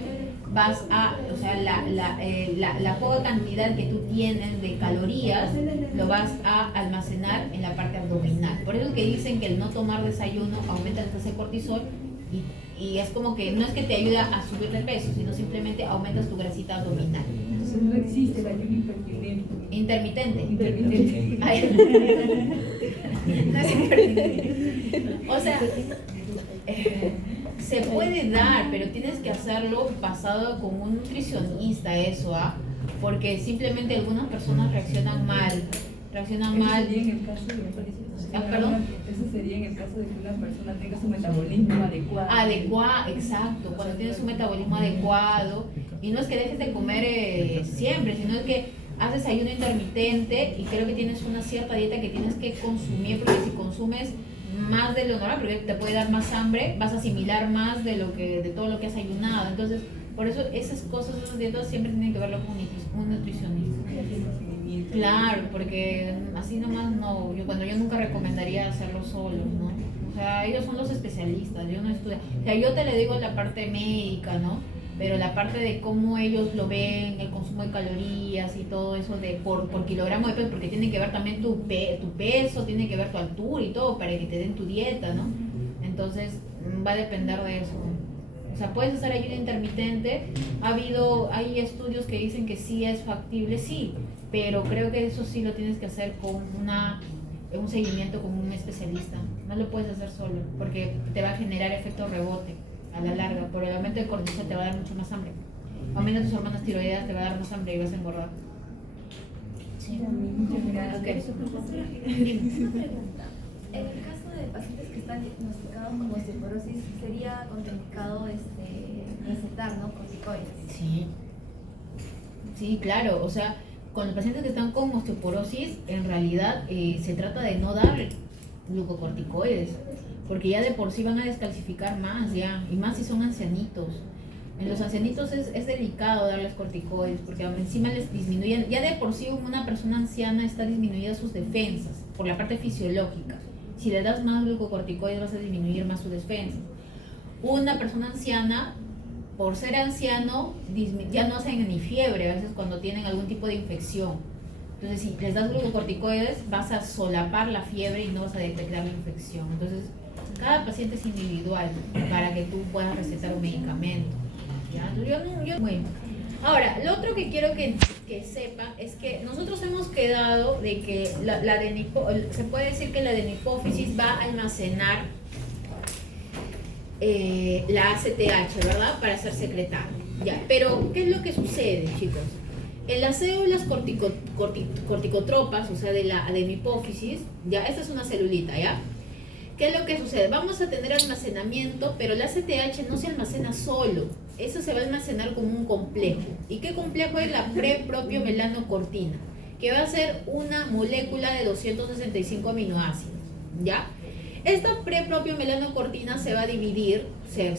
vas a, o sea, la poca cantidad que tú tienes de calorías, lo vas a almacenar en la parte abdominal. Por eso que dicen que el no tomar desayuno aumenta el tasa de cortisol y es como que no es que te ayuda a subir de peso, sino simplemente aumentas tu grasita abdominal. Entonces no existe el ayuno Intermitente. intermitente. Ay. No es intermitente. O sea, se puede dar, pero tienes que hacerlo basado con un nutricionista, eso, ¿ah? Porque simplemente algunas personas reaccionan mal. Reaccionan mal. Sería en el caso de, perdón. Eso sería en el caso de que una persona tenga su metabolismo adecuado. Exacto, cuando tienes un metabolismo adecuado. Y no es que dejes de comer siempre, sino es que haces ayuno intermitente y creo que tienes una cierta dieta que tienes que consumir, porque si consumes más de lo normal, porque te puede dar más hambre, vas a asimilar más de todo lo que has ayunado. Entonces, por eso esas cosas, esas dietas siempre tienen que verlo con un nutricionista. Claro, porque así nomás no, yo nunca recomendaría hacerlo solo, ¿no? O sea, ellos son los especialistas, yo no estudio. O sea, yo te le digo la parte médica, ¿no? Pero la parte de cómo ellos lo ven, el consumo de calorías y todo eso por kilogramo de peso, porque tiene que ver también tu peso, tiene que ver tu altura y todo para que te den tu dieta, ¿no? Entonces va a depender de eso. O sea, puedes hacer ayuno intermitente, hay estudios que dicen que sí es factible, sí, pero creo que eso sí lo tienes que hacer con un seguimiento con un especialista. No lo puedes hacer solo, porque te va a generar efecto rebote a la larga. Por el aumento de cortisol te va a dar mucho más hambre. Aumenta tus hormonas tiroideas, te va a dar más hambre y vas a engordar. Sí. Muchas gracias. Okay. Una pregunta. En el caso de pacientes que están diagnosticados como osteoporosis, sería contraindicado recetar, ¿no? Corticoides. Sí, claro. O sea, con los pacientes que están con osteoporosis, en realidad se trata de no dar glucocorticoides, porque ya de por sí van a descalcificar más, ya, y más si son ancianitos. En los ancianitos es delicado darles corticoides, porque encima les disminuyen, ya de por sí una persona anciana está disminuida sus defensas, por la parte fisiológica. Si le das más glucocorticoides vas a disminuir más sus defensas. Una persona anciana, por ser anciano, ya no hacen ni fiebre, a veces cuando tienen algún tipo de infección. Entonces, si les das glucocorticoides, vas a solapar la fiebre y no vas a detectar la infección. Entonces, cada paciente es individual para que tú puedas recetar un medicamento. ¿Ya? Bueno. Ahora, lo otro que quiero que sepa es que nosotros hemos quedado de que se puede decir que la adenipófisis va a almacenar la ACTH, ¿verdad? Para ser secretada. Ya, pero ¿qué es lo que sucede, chicos? En las células corticotropas, o sea, de la adenipófisis, ya, esta es una celulita, ¿ya? ¿Qué es lo que sucede? Vamos a tener almacenamiento, pero la ACTH no se almacena solo. Eso se va a almacenar como un complejo. ¿Y qué complejo es? La prepropiomelanocortina, que va a ser una molécula de 265 aminoácidos, ¿ya? Esta prepropiomelanocortina se va a dividir, o sea,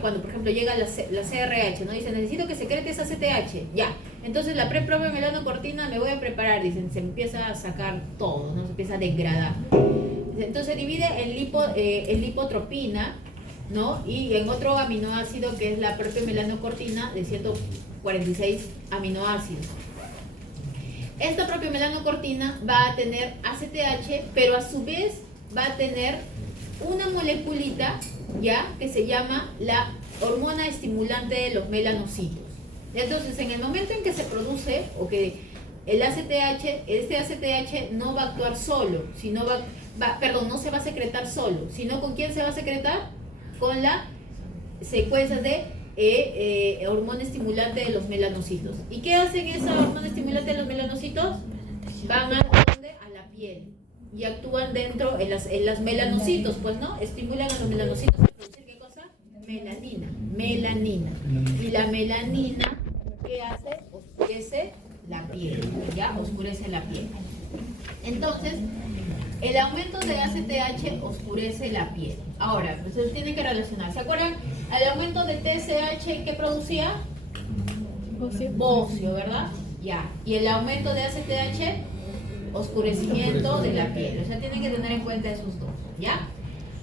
cuando por ejemplo llega la CRH, ¿no? Dice, necesito que secrete esa ACTH, ya. Entonces la prepropio melanocortina me voy a preparar, dicen, se empieza a sacar todo, ¿no? Se empieza a degradar. Entonces divide en lipotropina, ¿no? Y en otro aminoácido que es la propia melanocortina de 146 aminoácidos. Esta propia melanocortina va a tener ACTH, pero a su vez va a tener una moleculita, ¿ya? Que se llama la hormona estimulante de los melanocitos. Entonces, en el momento en que se produce, o que el ACTH, este ACTH no va a actuar solo, sino no se va a secretar solo, sino ¿con quién se va a secretar? Con la secuencia de hormona estimulante de los melanocitos. ¿Y qué hacen esa hormona estimulante de los melanocitos? Van a ¿dónde? A la piel y actúan dentro en las melanocitos, pues, ¿no? Estimulan a los melanocitos a producir ¿qué cosa? Melanina. Y la melanina, ¿qué hace? Oscurece la piel, ¿ya? Oscurece la piel. Entonces, el aumento de ACTH oscurece la piel. Ahora, pues se tiene que relacionar. ¿Se acuerdan? El aumento de TSH, ¿qué producía? Bocio, ¿verdad? Ya. Y el aumento de ACTH, oscurecimiento de la piel. O sea, tienen que tener en cuenta esos dos, ¿ya?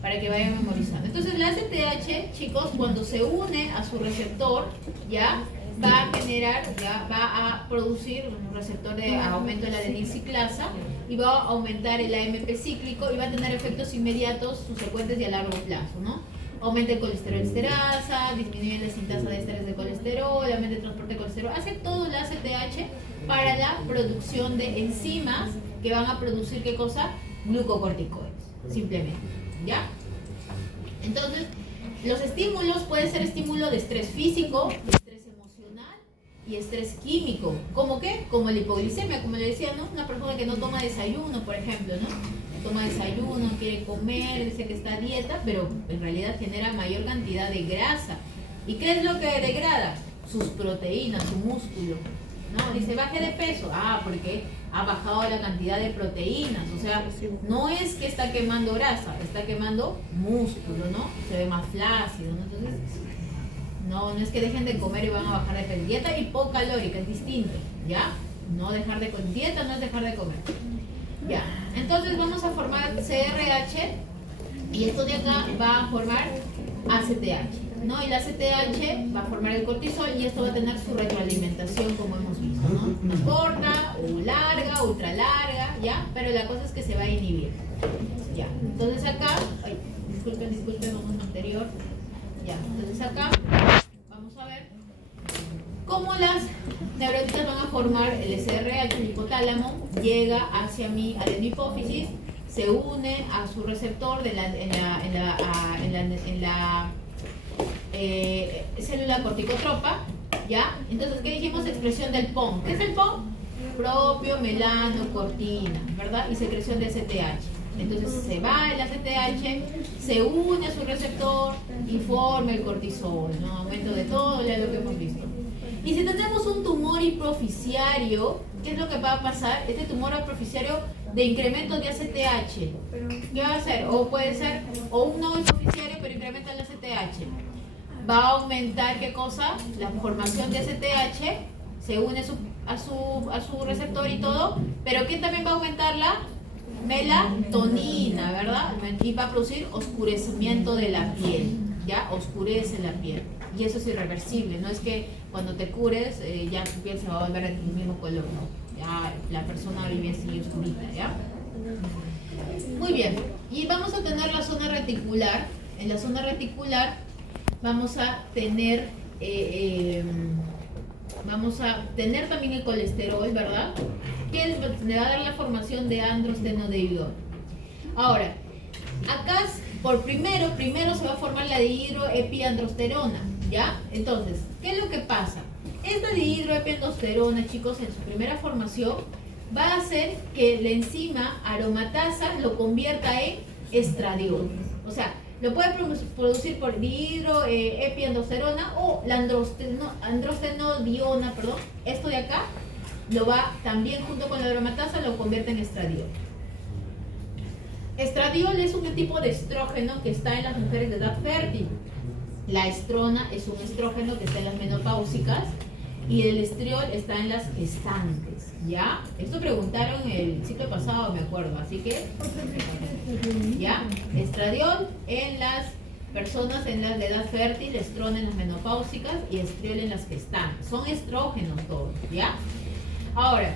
Para que vayan memorizando. Entonces, la ACTH, chicos, cuando se une a su receptor, ¿ya? Va a generar, ya va a producir un receptor de aumento de la adenilciclasa y va a aumentar el AMP cíclico y va a tener efectos inmediatos, subsecuentes y a largo plazo, ¿no? Aumenta el colesterol esterasa, disminuye la sintasa de ésteres de colesterol, aumenta el transporte de colesterol, hace todo el ACTH para la producción de enzimas que van a producir, ¿qué cosa? Glucocorticoides, simplemente, ¿ya? Entonces, los estímulos pueden ser estímulo de estrés físico, y estrés químico. ¿Cómo qué? Como la hipoglicemia, como le decía, ¿no? Una persona que no toma desayuno, por ejemplo, ¿no? No toma desayuno, quiere comer, dice que está a dieta, pero en realidad genera mayor cantidad de grasa. ¿Y qué es lo que degrada? Sus proteínas, su músculo, ¿no? Dice, baje de peso. Ah, porque ha bajado la cantidad de proteínas. O sea, no es que está quemando grasa, está quemando músculo, ¿no? Se ve más flácido, ¿no? Entonces, no es que dejen de comer y van a bajar de peso. Dieta hipocalórica es distinto, ¿ya? No dejar de comer. Dieta no es dejar de comer. Ya. Entonces vamos a formar CRH y esto de acá va a formar ACTH, ¿no? Y la ACTH va a formar el cortisol y esto va a tener su retroalimentación como hemos visto, ¿no? Más corta, o larga, ultra larga, ¿ya? Pero la cosa es que se va a inhibir. Ya. Entonces acá, disculpen, vamos anterior. Ya, entonces acá vamos a ver cómo las neuronas van a formar el SRH, el hipotálamo, llega hacia mi adenohipófisis, se une a su receptor en la célula corticotropa, ¿ya? Entonces, ¿qué dijimos? Expresión del POM. ¿Qué es el POM? Propio melanocortina, ¿verdad? Y secreción de ACTH. Entonces se va el ACTH, se une a su receptor y forma el cortisol, ¿no? Aumento de todo, ya lo que hemos visto. Y si tenemos un tumor hipoficiario, ¿qué es lo que va a pasar? Este tumor hipoficiario de incremento de ACTH, ¿qué va a hacer? O puede ser o un no hipoficiario pero incrementa el ACTH. Va a aumentar, ¿qué cosa? La formación de ACTH, se une a su receptor y todo, pero ¿quién también va a aumentar la melatonina, ¿verdad? Y va a producir oscurecimiento de la piel, ¿ya? Oscurece la piel. Y eso es irreversible, no es que cuando te cures ya tu piel se va a volver del mismo color, ¿no? Ya la persona vive así oscurita, ¿ya? Muy bien, y vamos a tener la zona reticular. En la zona reticular vamos a tener también el colesterol, ¿verdad? Que le va a dar la formación de androstenodiol. Ahora, acá primero se va a formar la dihidroepiandrosterona, ¿ya? Entonces, ¿qué es lo que pasa? Esta dihidroepiandrosterona, chicos, en su primera formación va a hacer que la enzima aromatasa lo convierta en estradiol. O sea, lo puede producir por dihidroepiandrosterona o la androstenodiona, perdón. Esto de acá lo va también junto con la aromatasa lo convierte en estradiol. Estradiol es un tipo de estrógeno que está en las mujeres de edad fértil. La estrona es un estrógeno que está en las menopáusicas y el estriol está en las gestantes, ¿ya? Esto preguntaron el ciclo pasado, me acuerdo, así que, ¿ya? Estradiol en las personas en la edad fértil, estrón en las menopáusicas y estriol en las gestantes. Son estrógenos todos, ¿ya? Ahora,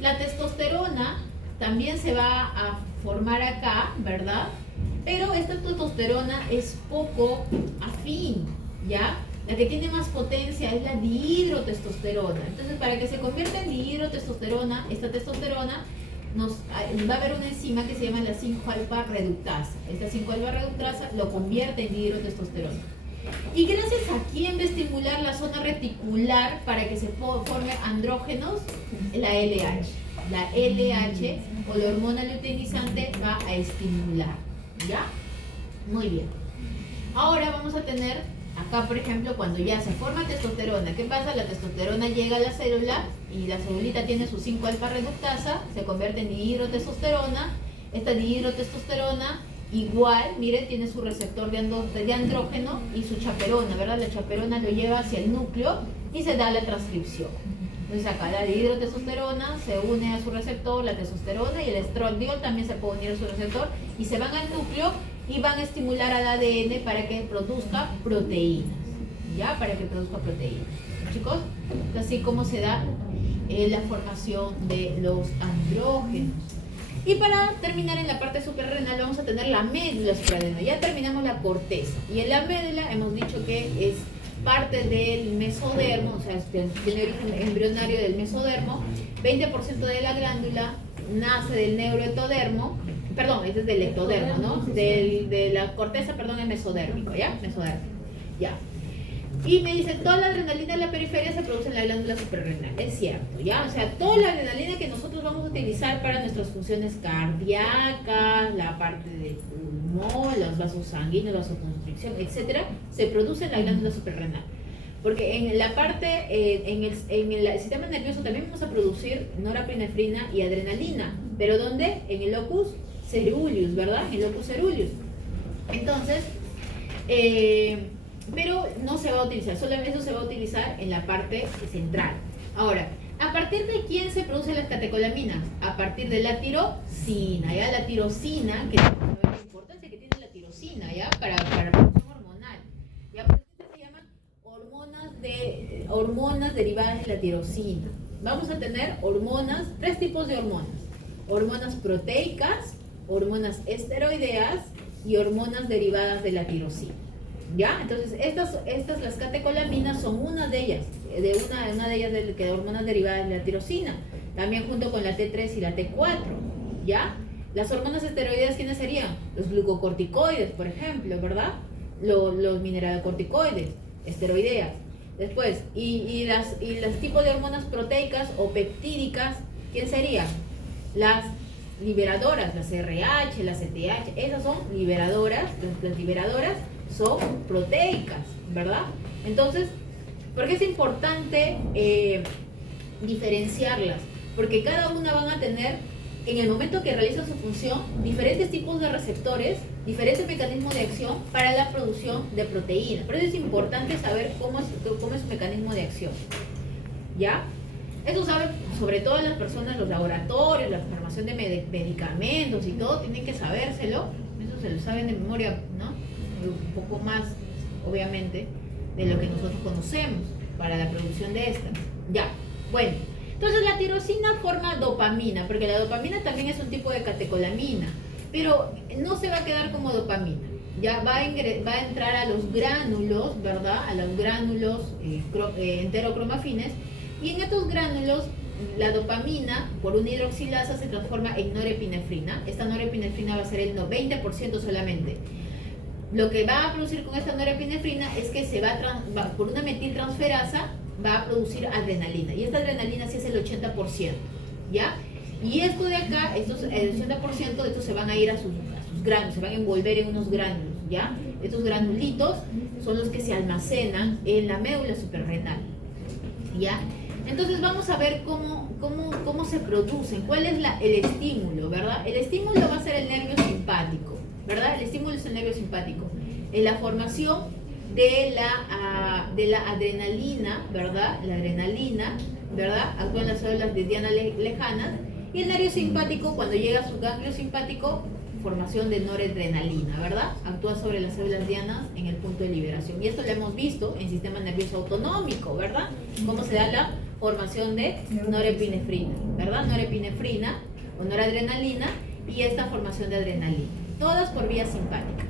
la testosterona también se va a formar acá, ¿verdad? Pero esta testosterona es poco afín, ¿ya? La que tiene más potencia es la dihidrotestosterona. Entonces, para que se convierta en dihidrotestosterona, esta testosterona va a haber una enzima que se llama la 5-alfa reductasa. Esta 5-alfa reductasa lo convierte en dihidrotestosterona. Y gracias a quién va a estimular la zona reticular para que se formen andrógenos, la LH. La LH o la hormona luteinizante va a estimular, ¿ya? Muy bien. Ahora vamos a tener acá, por ejemplo, cuando ya se forma testosterona, ¿qué pasa? La testosterona llega a la célula y la célula tiene su 5-alfa reductasa, se convierte en dihidrotestosterona. Esta dihidrotestosterona igual, miren, tiene su receptor de andrógeno y su chaperona, ¿verdad? La chaperona lo lleva hacia el núcleo y se da la transcripción. Entonces acá la dihidrotestosterona se une a su receptor, la testosterona, y el estradiol también se puede unir a su receptor y se van al núcleo y van a estimular al ADN para que produzca proteínas, ¿ya? Para que produzca proteínas, chicos. Así como se da la formación de los andrógenos. Y para terminar en la parte suprarrenal vamos a tener la médula suprarrenal. Ya terminamos la corteza. Y en la médula hemos dicho que es parte del mesodermo, o sea, tiene origen embrionario del mesodermo. 20% de la glándula nace del neuroectodermo, perdón, este es del ectodermo, ¿no? De la corteza, perdón, es mesodérmico, ¿ya? Mesodérmico, ya. Y me dicen, toda la adrenalina de la periferia se produce en la glándula suprarrenal. Es cierto, ¿ya? O sea, toda la adrenalina que nosotros vamos a utilizar para nuestras funciones cardíacas, la parte del pulmón, los vasos sanguíneos, vasoconstricción, etcétera, se produce en la glándula suprarrenal. Porque en la parte, en el sistema nervioso también vamos a producir norepinefrina y adrenalina. ¿Pero dónde? En el locus ceruleus, ¿verdad? En el locus ceruleus. Entonces, pero no se va a utilizar, solamente eso se va a utilizar en la parte central. Ahora, ¿a partir de quién se producen las catecolaminas? A partir de la tirosina, ¿ya? La tirosina, que la importancia que tiene la tirosina, ¿ya? Para la producción hormonal. ¿Ya? Por eso se llaman hormonas derivadas de la tirosina. Vamos a tener hormonas, 3 tipos de hormonas. Hormonas proteicas, hormonas esteroideas y hormonas derivadas de la tirosina. ¿Ya? Entonces, estas las catecolaminas son una de ellas, una de ellas de hormonas derivadas de la tirosina, también junto con la T3 y la T4, ¿ya? Las hormonas esteroideas, ¿quiénes serían? Los glucocorticoides, por ejemplo, ¿verdad? Los mineralocorticoides, esteroideas. Después, y las tipos de hormonas proteicas o peptídicas, ¿quién serían? Las liberadoras, las RH, las CTH, esas son liberadoras, las liberadoras son proteicas, ¿verdad? Entonces, ¿por qué es importante diferenciarlas? Porque cada una van a tener, en el momento que realizan su función, diferentes tipos de receptores, diferentes mecanismos de acción para la producción de proteínas. Por eso es importante saber cómo es su mecanismo de acción, ¿ya? Eso saben sobre todo las personas, los laboratorios, la formación de medicamentos y todo, tienen que sabérselo. Eso se lo saben de memoria, ¿no? Un poco más, obviamente, de lo que nosotros conocemos para la producción de estas. Ya, bueno. Entonces la tirosina forma dopamina, porque la dopamina también es un tipo de catecolamina, pero no se va a quedar como dopamina. Ya va a entrar a los gránulos, ¿verdad? A los gránulos enterocromafines, y en estos gránulos la dopamina por una hidroxilasa se transforma en norepinefrina. Esta norepinefrina va a ser el 20% solamente. Lo que va a producir con esta norepinefrina es que por una metiltransferasa va a producir adrenalina, y esta adrenalina sí es el 80%, ¿ya? Y esto de acá, el 80% de estos se van a ir a sus granos, se van a envolver en unos gránulos, ¿ya? Estos granulitos son los que se almacenan en la médula suprarrenal, ¿ya? Entonces vamos a ver cómo se producen, cuál es el estímulo, ¿verdad? El estímulo va a ser el nervio simpático, ¿verdad? El estímulo es el nervio simpático. En la formación de la adrenalina, ¿verdad? La adrenalina, ¿verdad? Actúan las células de diana lejanas. Y el nervio simpático, cuando llega a su ganglio simpático, formación de noradrenalina, ¿verdad? Actúa sobre las células dianas en el punto de liberación. Y esto lo hemos visto en sistema nervioso autonómico, ¿verdad? Cómo se da la formación de norepinefrina, ¿verdad? Norepinefrina o noradrenalina y esta formación de adrenalina. Todas por vía simpática.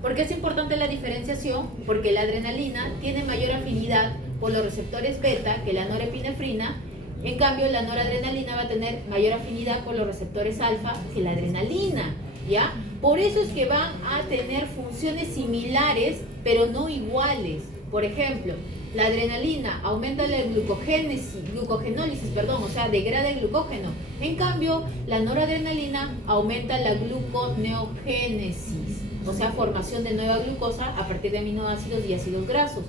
¿Por qué es importante la diferenciación? Porque la adrenalina tiene mayor afinidad por los receptores beta que la norepinefrina. En cambio, la noradrenalina va a tener mayor afinidad por los receptores alfa que la adrenalina, ¿ya? Por eso es que van a tener funciones similares, pero no iguales. Por ejemplo, la adrenalina aumenta la glucogenólisis, o sea, degrada el glucógeno. En cambio, la noradrenalina aumenta la gluconeogénesis, o sea, formación de nueva glucosa a partir de aminoácidos y ácidos grasos,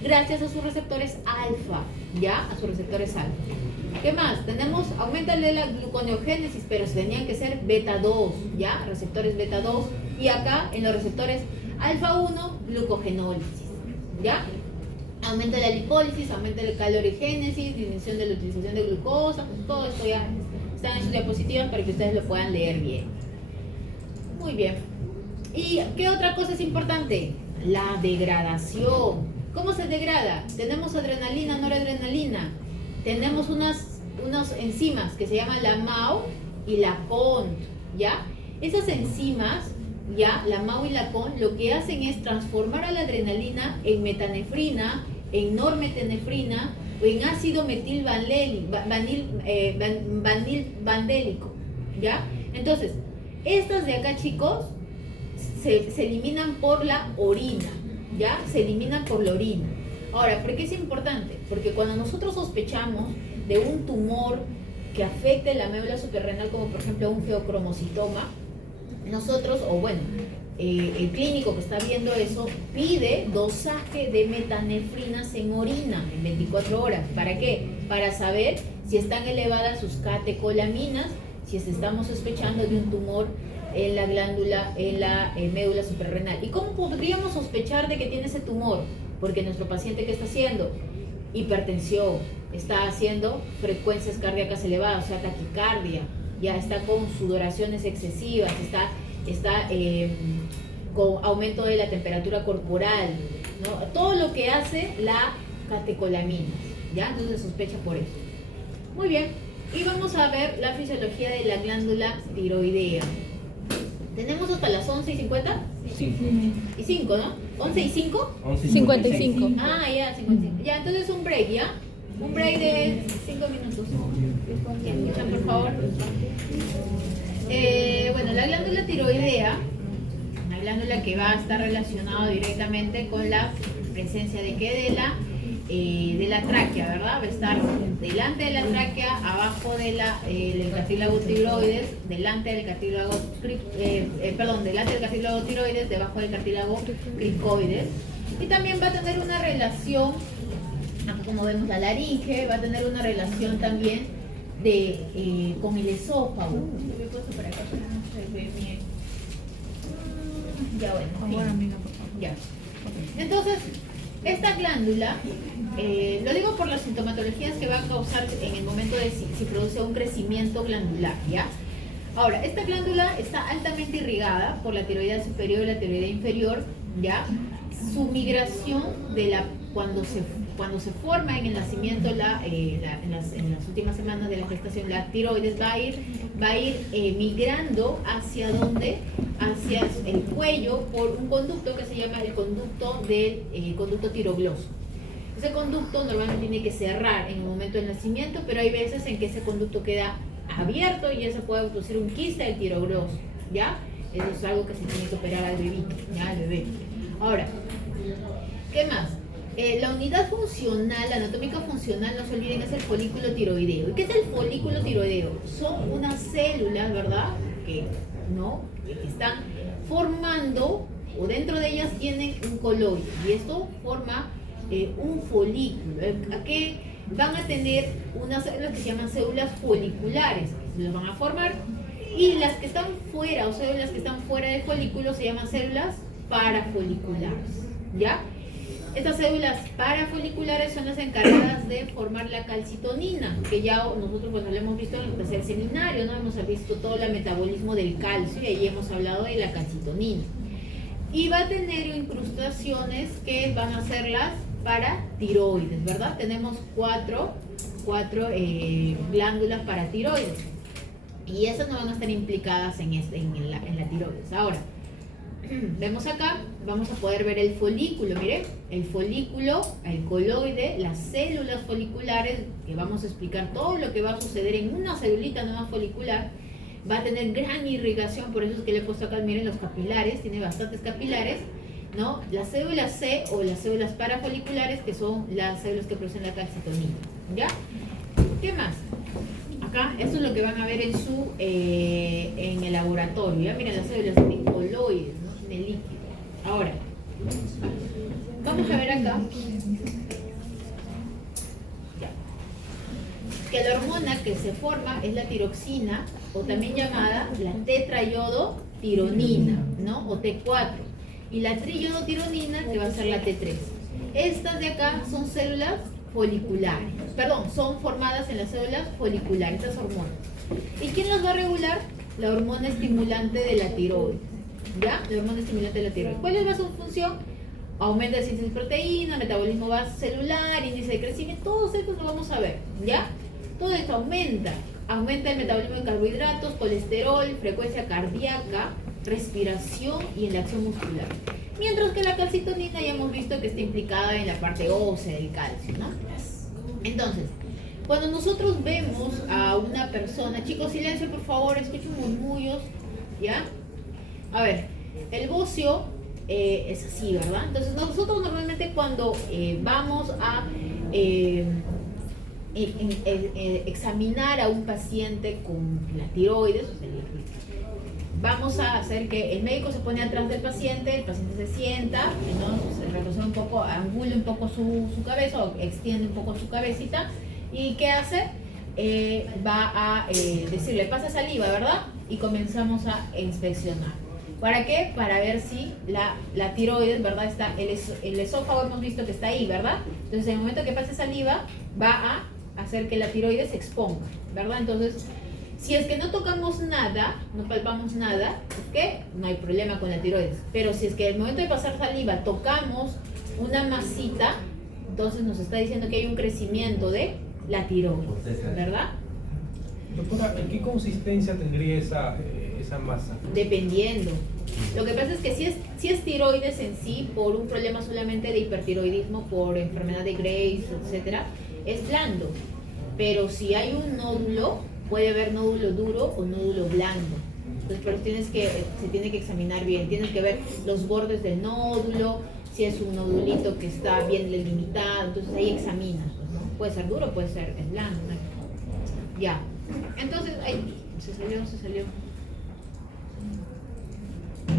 gracias a sus receptores alfa, ¿ya? A sus receptores alfa. ¿Qué más? Tenemos, aumenta la gluconeogénesis, pero tenían que ser beta 2, ¿ya? Receptores beta 2. Y acá, en los receptores alfa 1, glucogenólisis, ¿ya? Aumenta la lipólisis, aumenta la calorigénesis, disminución de la utilización de glucosa, pues todo esto ya está en sus diapositivas para que ustedes lo puedan leer bien. Muy bien. ¿Y qué otra cosa es importante? La degradación. ¿Cómo se degrada? Tenemos adrenalina, noradrenalina. Tenemos unas enzimas que se llaman la MAO y la CONT, ¿ya? Esas enzimas, ya, la MAO y la CONT, lo que hacen es transformar a la adrenalina en metanefrina, en normetanefrina o en ácido metilvanildélico, ¿ya? Entonces, estas de acá, chicos, se eliminan por la orina, ¿ya? Se eliminan por la orina. Ahora, ¿por qué es importante? Porque cuando nosotros sospechamos de un tumor que afecte la médula suprarrenal, como por ejemplo un feocromocitoma, nosotros, o bueno, el clínico que está viendo eso, pide dosaje de metanefrinas en orina en 24 horas. ¿Para qué? Para saber si están elevadas sus catecolaminas, si estamos sospechando de un tumor en la glándula, en la médula suprarrenal. ¿Y cómo podríamos sospechar de que tiene ese tumor? Porque nuestro paciente, ¿qué está haciendo? Hipertensión, está haciendo frecuencias cardíacas elevadas, o sea, taquicardia, ya está con sudoraciones excesivas, está con aumento de la temperatura corporal, ¿no? Todo lo que hace la catecolamina, ¿ya? Entonces se sospecha por eso. Muy bien, y vamos a ver la fisiología de la glándula tiroidea. ¿Tenemos hasta las 11:50? Sí. Y 5, ¿no? 11 y 5. 11:55. Ah, ya, 55. Ya, entonces un break, ¿ya? Un break de 5 minutos. Escuchan, por favor. Bueno, la glándula tiroidea, una glándula que va a estar relacionada directamente con la presencia de ¿qué? De la tráquea, ¿verdad? Va a estar delante de la tráquea, abajo de del cartílago tiroides, delante del cartílago tiroides, debajo del cartílago cricoides. Y también va a tener una relación, como vemos la laringe, va a tener una relación también con el esófago. Yo he puesto para acá para no se ve bien. Ya bueno, ya. Entonces, esta glándula, lo digo por las sintomatologías que va a causar en el momento de si produce un crecimiento glandular, ¿ya? Ahora, esta glándula está altamente irrigada por la tiroidea superior y la tiroidea inferior, ¿ya? Su migración cuando se forma en el nacimiento, en las últimas semanas de la gestación, la tiroides va a ir migrando hacia ¿dónde? Hacia el cuello por un conducto que se llama el conducto tirogloso. Ese conducto normalmente tiene que cerrar en el momento del nacimiento, pero hay veces en que ese conducto queda abierto y ya se puede producir un quiste del tirogloso, ¿ya? Eso es algo que se tiene que operar al bebito, ¿ya? Al bebé. Ahora, ¿qué más? La unidad funcional, anatómica funcional, no se olviden, es el folículo tiroideo. ¿Y qué es el folículo tiroideo? Son unas células, ¿verdad? Que están formando, o dentro de ellas tienen un coloide, y esto forma un folículo. Aquí van a tener unas células que se llaman células foliculares, que se las van a formar, y las que están fuera, o células que están fuera del folículo, se llaman células parafoliculares, ¿ya? Estas células parafoliculares son las encargadas de formar la calcitonina, que ya nosotros lo hemos visto en el tercer seminario, ¿no? Hemos visto todo el metabolismo del calcio y ahí hemos hablado de la calcitonina. Y va a tener incrustaciones que van a ser las paratiroides, ¿verdad? Tenemos cuatro glándulas paratiroides y esas no van a estar implicadas en la tiroides. Ahora, vemos acá, vamos a poder ver el folículo, mire, el folículo, el coloide, las células foliculares, que vamos a explicar todo lo que va a suceder en una celulita nueva folicular. Va a tener gran irrigación, por eso es que le he puesto acá, miren, los capilares, tiene bastantes capilares, ¿no? Las células C o las células parafoliculares, que son las células que producen la calcitonina, ¿ya? ¿Qué más? Acá, esto es lo que van a ver en el laboratorio, ¿ya? Miren, las células tienen coloides, ¿no? Tienen líquido. Ahora, vamos a ver acá. Que la hormona que se forma es la tiroxina, o también llamada la tetraiodotironina, ¿no? O T4. Y la triiodotironina, que va a ser la T3. Estas de acá son células foliculares, perdón, son formadas en las células foliculares, estas hormonas. ¿Y quién las va a regular? La hormona estimulante de la tiroides, ¿ya? La hormona estimulante de la tiroides. ¿Cuál es su función? Aumenta la síntesis de proteína, metabolismo celular, índice de crecimiento, todos estos lo vamos a ver, ¿ya? Todo esto aumenta el metabolismo de carbohidratos, colesterol, frecuencia cardíaca, respiración y en la acción muscular. Mientras que la calcitonina ya hemos visto que está implicada en la parte ósea del calcio, ¿no? Entonces, cuando nosotros vemos a una persona, chicos, silencio por favor, escuchen murmullos, ¿ya? A ver, el bocio es así, ¿verdad? Entonces nosotros normalmente cuando vamos a examinar a un paciente con la tiroides, o sea, vamos a hacer que el médico se pone atrás del paciente, el paciente se sienta, ¿no? Se retrocede un poco, angula un poco su cabeza o extiende un poco su cabecita, y ¿qué hace? Va a decirle, pasa saliva, ¿verdad? Y comenzamos a inspeccionar. ¿Para qué? Para ver si la tiroides, ¿verdad? Está, el esófago hemos visto que está ahí, ¿verdad? Entonces en el momento que pase saliva va a hacer que la tiroides se exponga, ¿verdad? Entonces, si es que no tocamos nada, no palpamos nada, ¿qué? No hay problema con la tiroides. Pero si es que al momento de pasar saliva tocamos una masita, entonces nos está diciendo que hay un crecimiento de la tiroides, ¿verdad? Doctora, ¿en qué consistencia tendría esa masa? Dependiendo. Lo que pasa es que si es tiroides en sí, por un problema solamente de hipertiroidismo, por enfermedad de Graves, etcétera, es blando. Pero si hay un nódulo, puede haber nódulo duro o nódulo blando. Entonces, pero se tiene que examinar bien. Tienes que ver los bordes del nódulo, si es un nodulito que está bien delimitado. Entonces ahí examinas, pues, ¿no? Puede ser duro, puede ser blando, ¿no? Ya. Entonces, ahí se salió.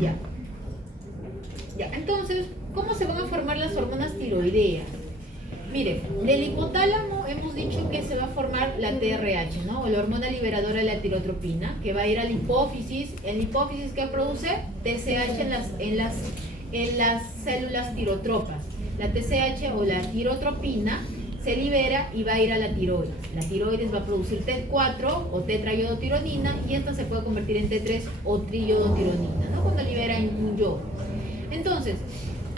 Ya. Entonces, ¿cómo se van a formar las hormonas tiroideas? Miren, del hipotálamo hemos dicho que se va a formar la TRH, ¿no? O la hormona liberadora de la tirotropina, que va a ir a la hipófisis. ¿El hipófisis que produce? TSH en las células tirotropas. La TSH o la tirotropina se libera y va a ir a la tiroides. La tiroides va a producir T4 o tetraiodotironina, y esta se puede convertir en T3 o triiodotironina, ¿no? Cuando libera un yodo. Entonces,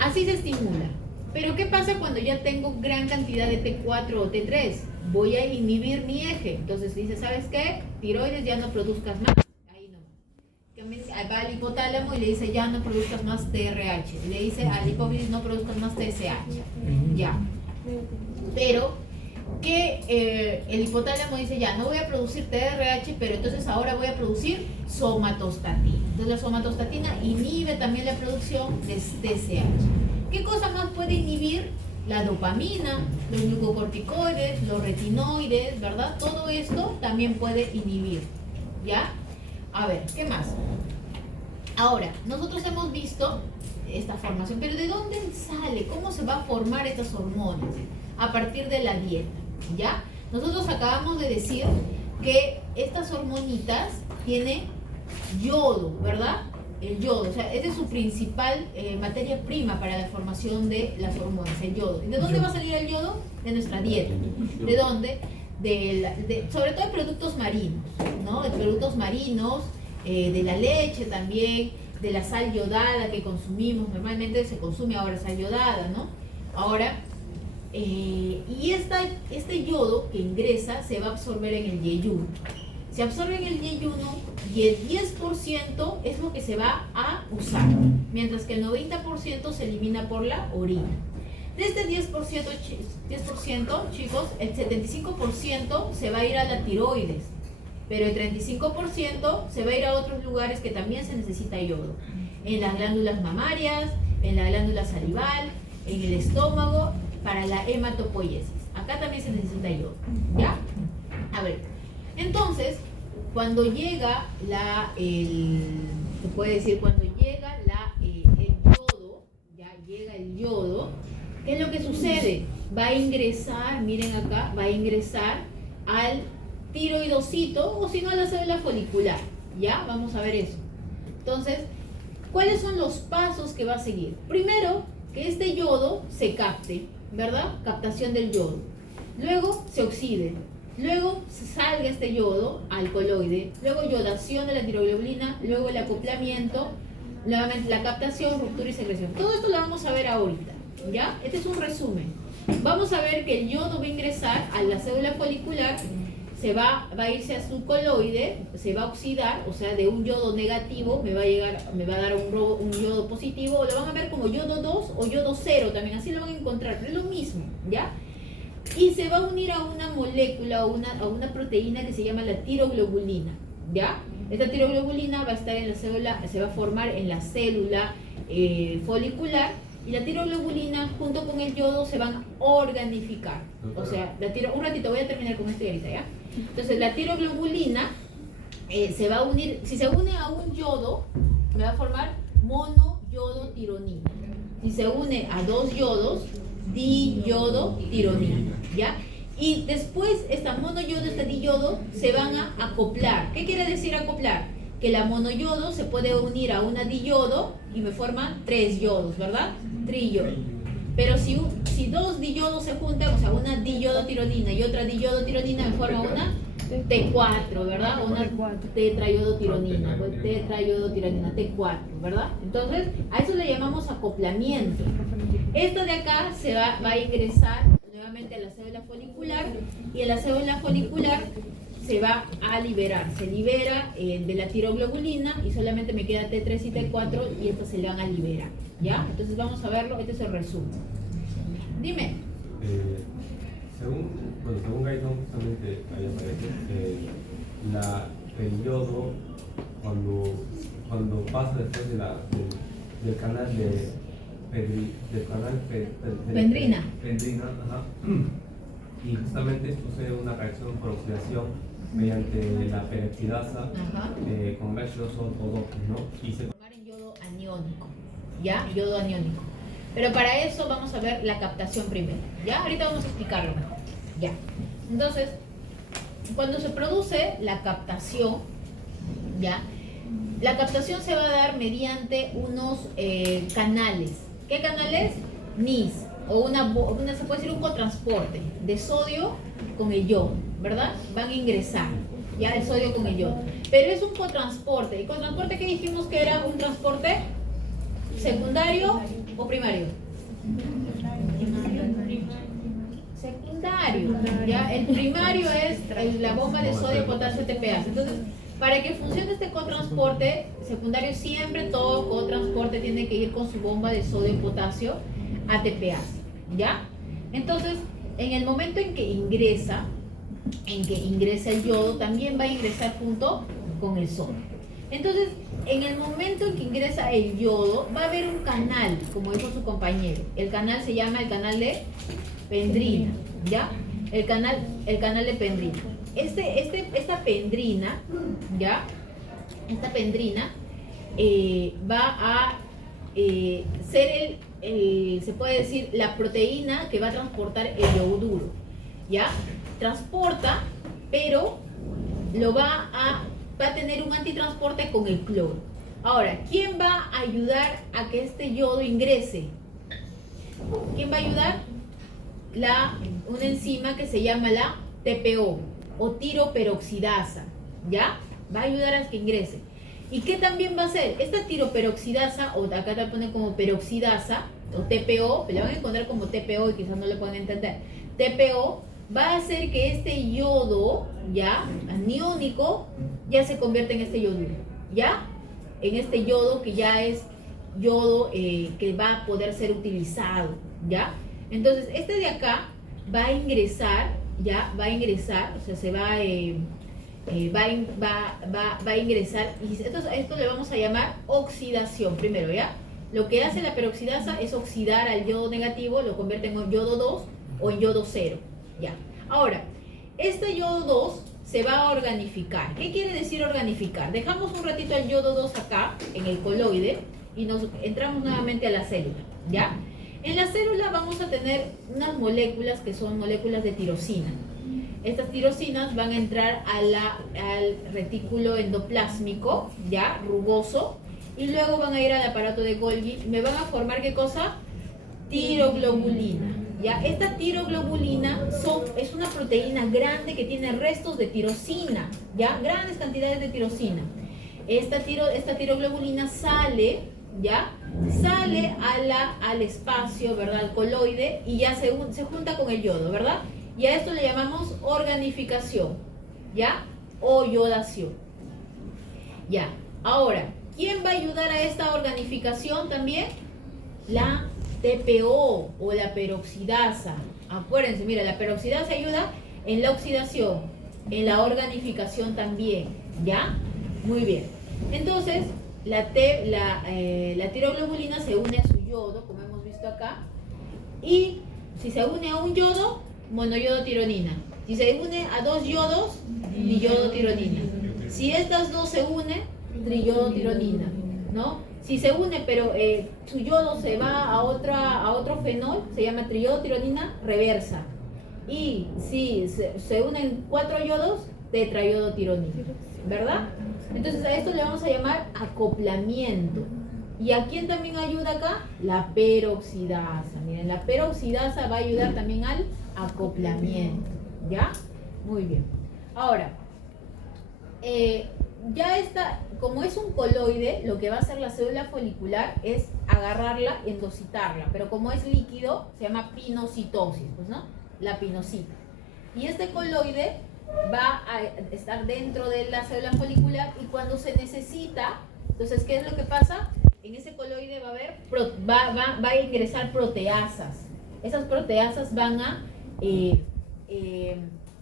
así se estimula. Pero ¿qué pasa cuando ya tengo gran cantidad de T4 o T3? Voy a inhibir mi eje. Entonces dice, ¿sabes qué? Tiroides, ya no produzcas más. Ahí no. Va al hipotálamo y le dice, ya no produzcas más TRH. Le dice al hipófisis, no produzcas más TSH. Ya. Pero que el hipotálamo dice, ya no voy a producir TRH, pero entonces ahora voy a producir somatostatina. Entonces la somatostatina inhibe también la producción de TSH. ¿Qué cosa más puede inhibir? La dopamina, los glucocorticoides, los retinoides, ¿verdad? Todo esto también puede inhibir, ¿ya? A ver, ¿qué más? Ahora, nosotros hemos visto esta formación, pero ¿de dónde sale? ¿Cómo se va a formar estas hormonas? A partir de la dieta, ¿ya? Nosotros acabamos de decir que estas hormonitas tienen yodo, ¿verdad? el yodo, o sea, esta es su principal materia prima para la formación de las hormonas, el yodo. ¿Y de dónde va a salir el yodo? De nuestra dieta. ¿De dónde? Sobre todo de productos marinos, ¿no? De productos marinos, de la leche también, de la sal yodada que consumimos. Normalmente se consume ahora sal yodada, ¿no? Ahora, y este yodo que ingresa se va a absorber en el yeyuno. Se absorbe en el yeyuno y el 10% es lo que se va a usar, mientras que el 90% se elimina por la orina. De este 10%, chicos, el 75% se va a ir a la tiroides, pero el 35% se va a ir a otros lugares que también se necesita yodo. En las glándulas mamarias, en la glándula salival, en el estómago, para la hematopoiesis. Acá también se necesita yodo, ¿ya? A ver, entonces, cuando llega se puede decir, cuando llega el yodo, ya llega el yodo, ¿qué es lo que sucede? Va a ingresar, miren acá, va a ingresar al tiroidocito o si no a la célula folicular, ¿ya? Vamos a ver eso. Entonces, ¿cuáles son los pasos que va a seguir? Primero, que este yodo se capte, ¿verdad? Captación del yodo. Luego, se oxide. Luego salga este yodo alcaloide, luego yodación de la tiroglobulina, luego el acoplamiento, nuevamente la captación, ruptura y secreción. Todo esto lo vamos a ver ahorita, ¿ya? Este es un resumen. Vamos a ver que el yodo va a ingresar a la célula folicular, va a irse a su coloide, se va a oxidar, o sea, de un yodo negativo me va a dar un yodo positivo, o lo van a ver como yodo 2 o yodo 0 también, así lo van a encontrar, pero es lo mismo, ¿ya? Y se va a unir a una molécula o a una proteína que se llama la tiroglobulina, ¿ya? Esta tiroglobulina va a estar en la célula, se va a formar en la célula folicular, y la tiroglobulina junto con el yodo se van a organificar. O sea, un ratito, voy a terminar con esto y ahorita, ¿ya? Entonces, la tiroglobulina se va a unir, si se une a un yodo, me va a formar monoyodotironina. Si se une a dos yodos, diyodotironina, ¿ya? Y después esta monoyodo, esta diyodo se van a acoplar. ¿Qué quiere decir acoplar? Que la monoyodo se puede unir a una diyodo y me forman 3 yodos, ¿verdad? Triyodo. Pero si dos diyodos se juntan, o sea, una diyodotironina y otra diyodotironina me forma una T4, ¿verdad? O una tetrayodotironina, tetrayodotironina, T4, ¿verdad? Entonces, a eso le llamamos acoplamiento. Esto de acá va a ingresar nuevamente a la célula folicular y en la célula folicular se va a liberar, se libera de la tiroglobulina y solamente me queda T3 y T4 y estos se le van a liberar, ¿ya? Entonces vamos a verlo, este es el resumen. Dime. Según Gaitón, justamente ahí aparece, el yodo, cuando pasa después del canal Pendrina. Ajá, y justamente sucede una reacción por oxidación mediante la peroxidasa con H2O2, ¿no? Y se formar en yodo aniónico, ¿ya? Yodo aniónico. Pero para eso vamos a ver la captación primero, ¿ya? Ahorita vamos a explicarlo mejor, ¿ya? Entonces, cuando se produce la captación, ¿ya? La captación se va a dar mediante unos canales. ¿Qué canales? NIS, o se puede decir un cotransporte de sodio con el yodo, ¿verdad? Van a ingresar, ¿ya? El sodio con el yodo. Pero es un cotransporte. ¿Y cotransporte qué dijimos que era un transporte? ¿Secundario o primario? Secundario, ¿ya? El primario es la bomba de sodio, potasio, ATPase. Entonces, para que funcione este cotransporte secundario, siempre todo cotransporte tiene que ir con su bomba de sodio, potasio, ATPase, ¿ya? Entonces, en el momento en que ingresa el yodo, también va a ingresar junto con el sodio. Entonces, en el momento en que ingresa el yodo, va a haber un canal, como dijo su compañero. El canal se llama el canal de pendrina, ¿ya? El canal de pendrina. Esta pendrina, ¿ya? Esta pendrina va a ser se puede decir, la proteína que va a transportar el yoduro, ¿ya? Transporta, pero va a tener un antitransporte con el cloro. Ahora, ¿quién va a ayudar a que este yodo ingrese? ¿Quién va a ayudar? Una enzima que se llama la TPO o tiroperoxidasa, ¿ya? Va a ayudar a que ingrese. ¿Y qué también va a hacer? Esta tiroperoxidasa, o acá te ponen como peroxidasa, o TPO, le van a encontrar como TPO y quizás no lo puedan entender. TPO va a hacer que este yodo, ya, aniónico, ya se convierta en este yoduro, ¿ya? En este yodo que ya es yodo que va a poder ser utilizado, ¿ya? Entonces, este de acá va a ingresar, ¿ya? Va a ingresar, o sea, se va a ingresar, y esto le vamos a llamar oxidación primero, ¿ya? Lo que hace la peroxidasa es oxidar al yodo negativo, lo convierte en yodo 2 o en yodo 0, ¿ya? Ahora, este yodo 2 se va a organificar. ¿Qué quiere decir organificar? Dejamos un ratito el yodo 2 acá, en el coloide, y nos entramos nuevamente a la célula, ¿ya? En la célula vamos a tener unas moléculas que son moléculas de tirosina. Estas tirosinas van a entrar al retículo endoplásmico, ya, rugoso, y luego van a ir al aparato de Golgi. ¿Me van a formar qué cosa? Tiroglobulina. ¿Ya? Esta tiroglobulina es una proteína grande que tiene restos de tirosina, ¿ya? Grandes cantidades de tirosina. Esta tiroglobulina sale, ¿ya? Sale al espacio, ¿verdad? Al coloide, y ya se junta con el yodo, ¿verdad? Y a esto le llamamos organificación, ¿ya? O yodación. Ya. Ahora, ¿quién va a ayudar a esta organificación también? La TPO o la peroxidasa. Acuérdense, mira, la peroxidasa ayuda en la oxidación, en la organificación también, ¿ya? Muy bien. Entonces, la tiroglobulina se une a su yodo, como hemos visto acá, y si se une a un yodo, monoyodotironina. Si se une a dos yodos, diyodotironina. Si estas dos se unen, triyodotironina, ¿no? Si se une, pero su yodo se va a otro fenol, se llama triyodotironina reversa. Y si se unen 4 yodos, tetrayodotironina, ¿verdad? Entonces a esto le vamos a llamar acoplamiento. ¿Y a quién también ayuda acá? La peroxidasa. Miren, la peroxidasa va a ayudar también al acoplamiento, ¿ya? Muy bien. Ahora, ya está, como es un coloide, lo que va a hacer la célula folicular es agarrarla y endocitarla, pero como es líquido, se llama pinocitosis, pues, ¿no? La pinocita. Y este coloide va a estar dentro de la célula folicular, y cuando se necesita, entonces, ¿qué es lo que pasa? En ese coloide va a ingresar proteasas. Esas proteasas van a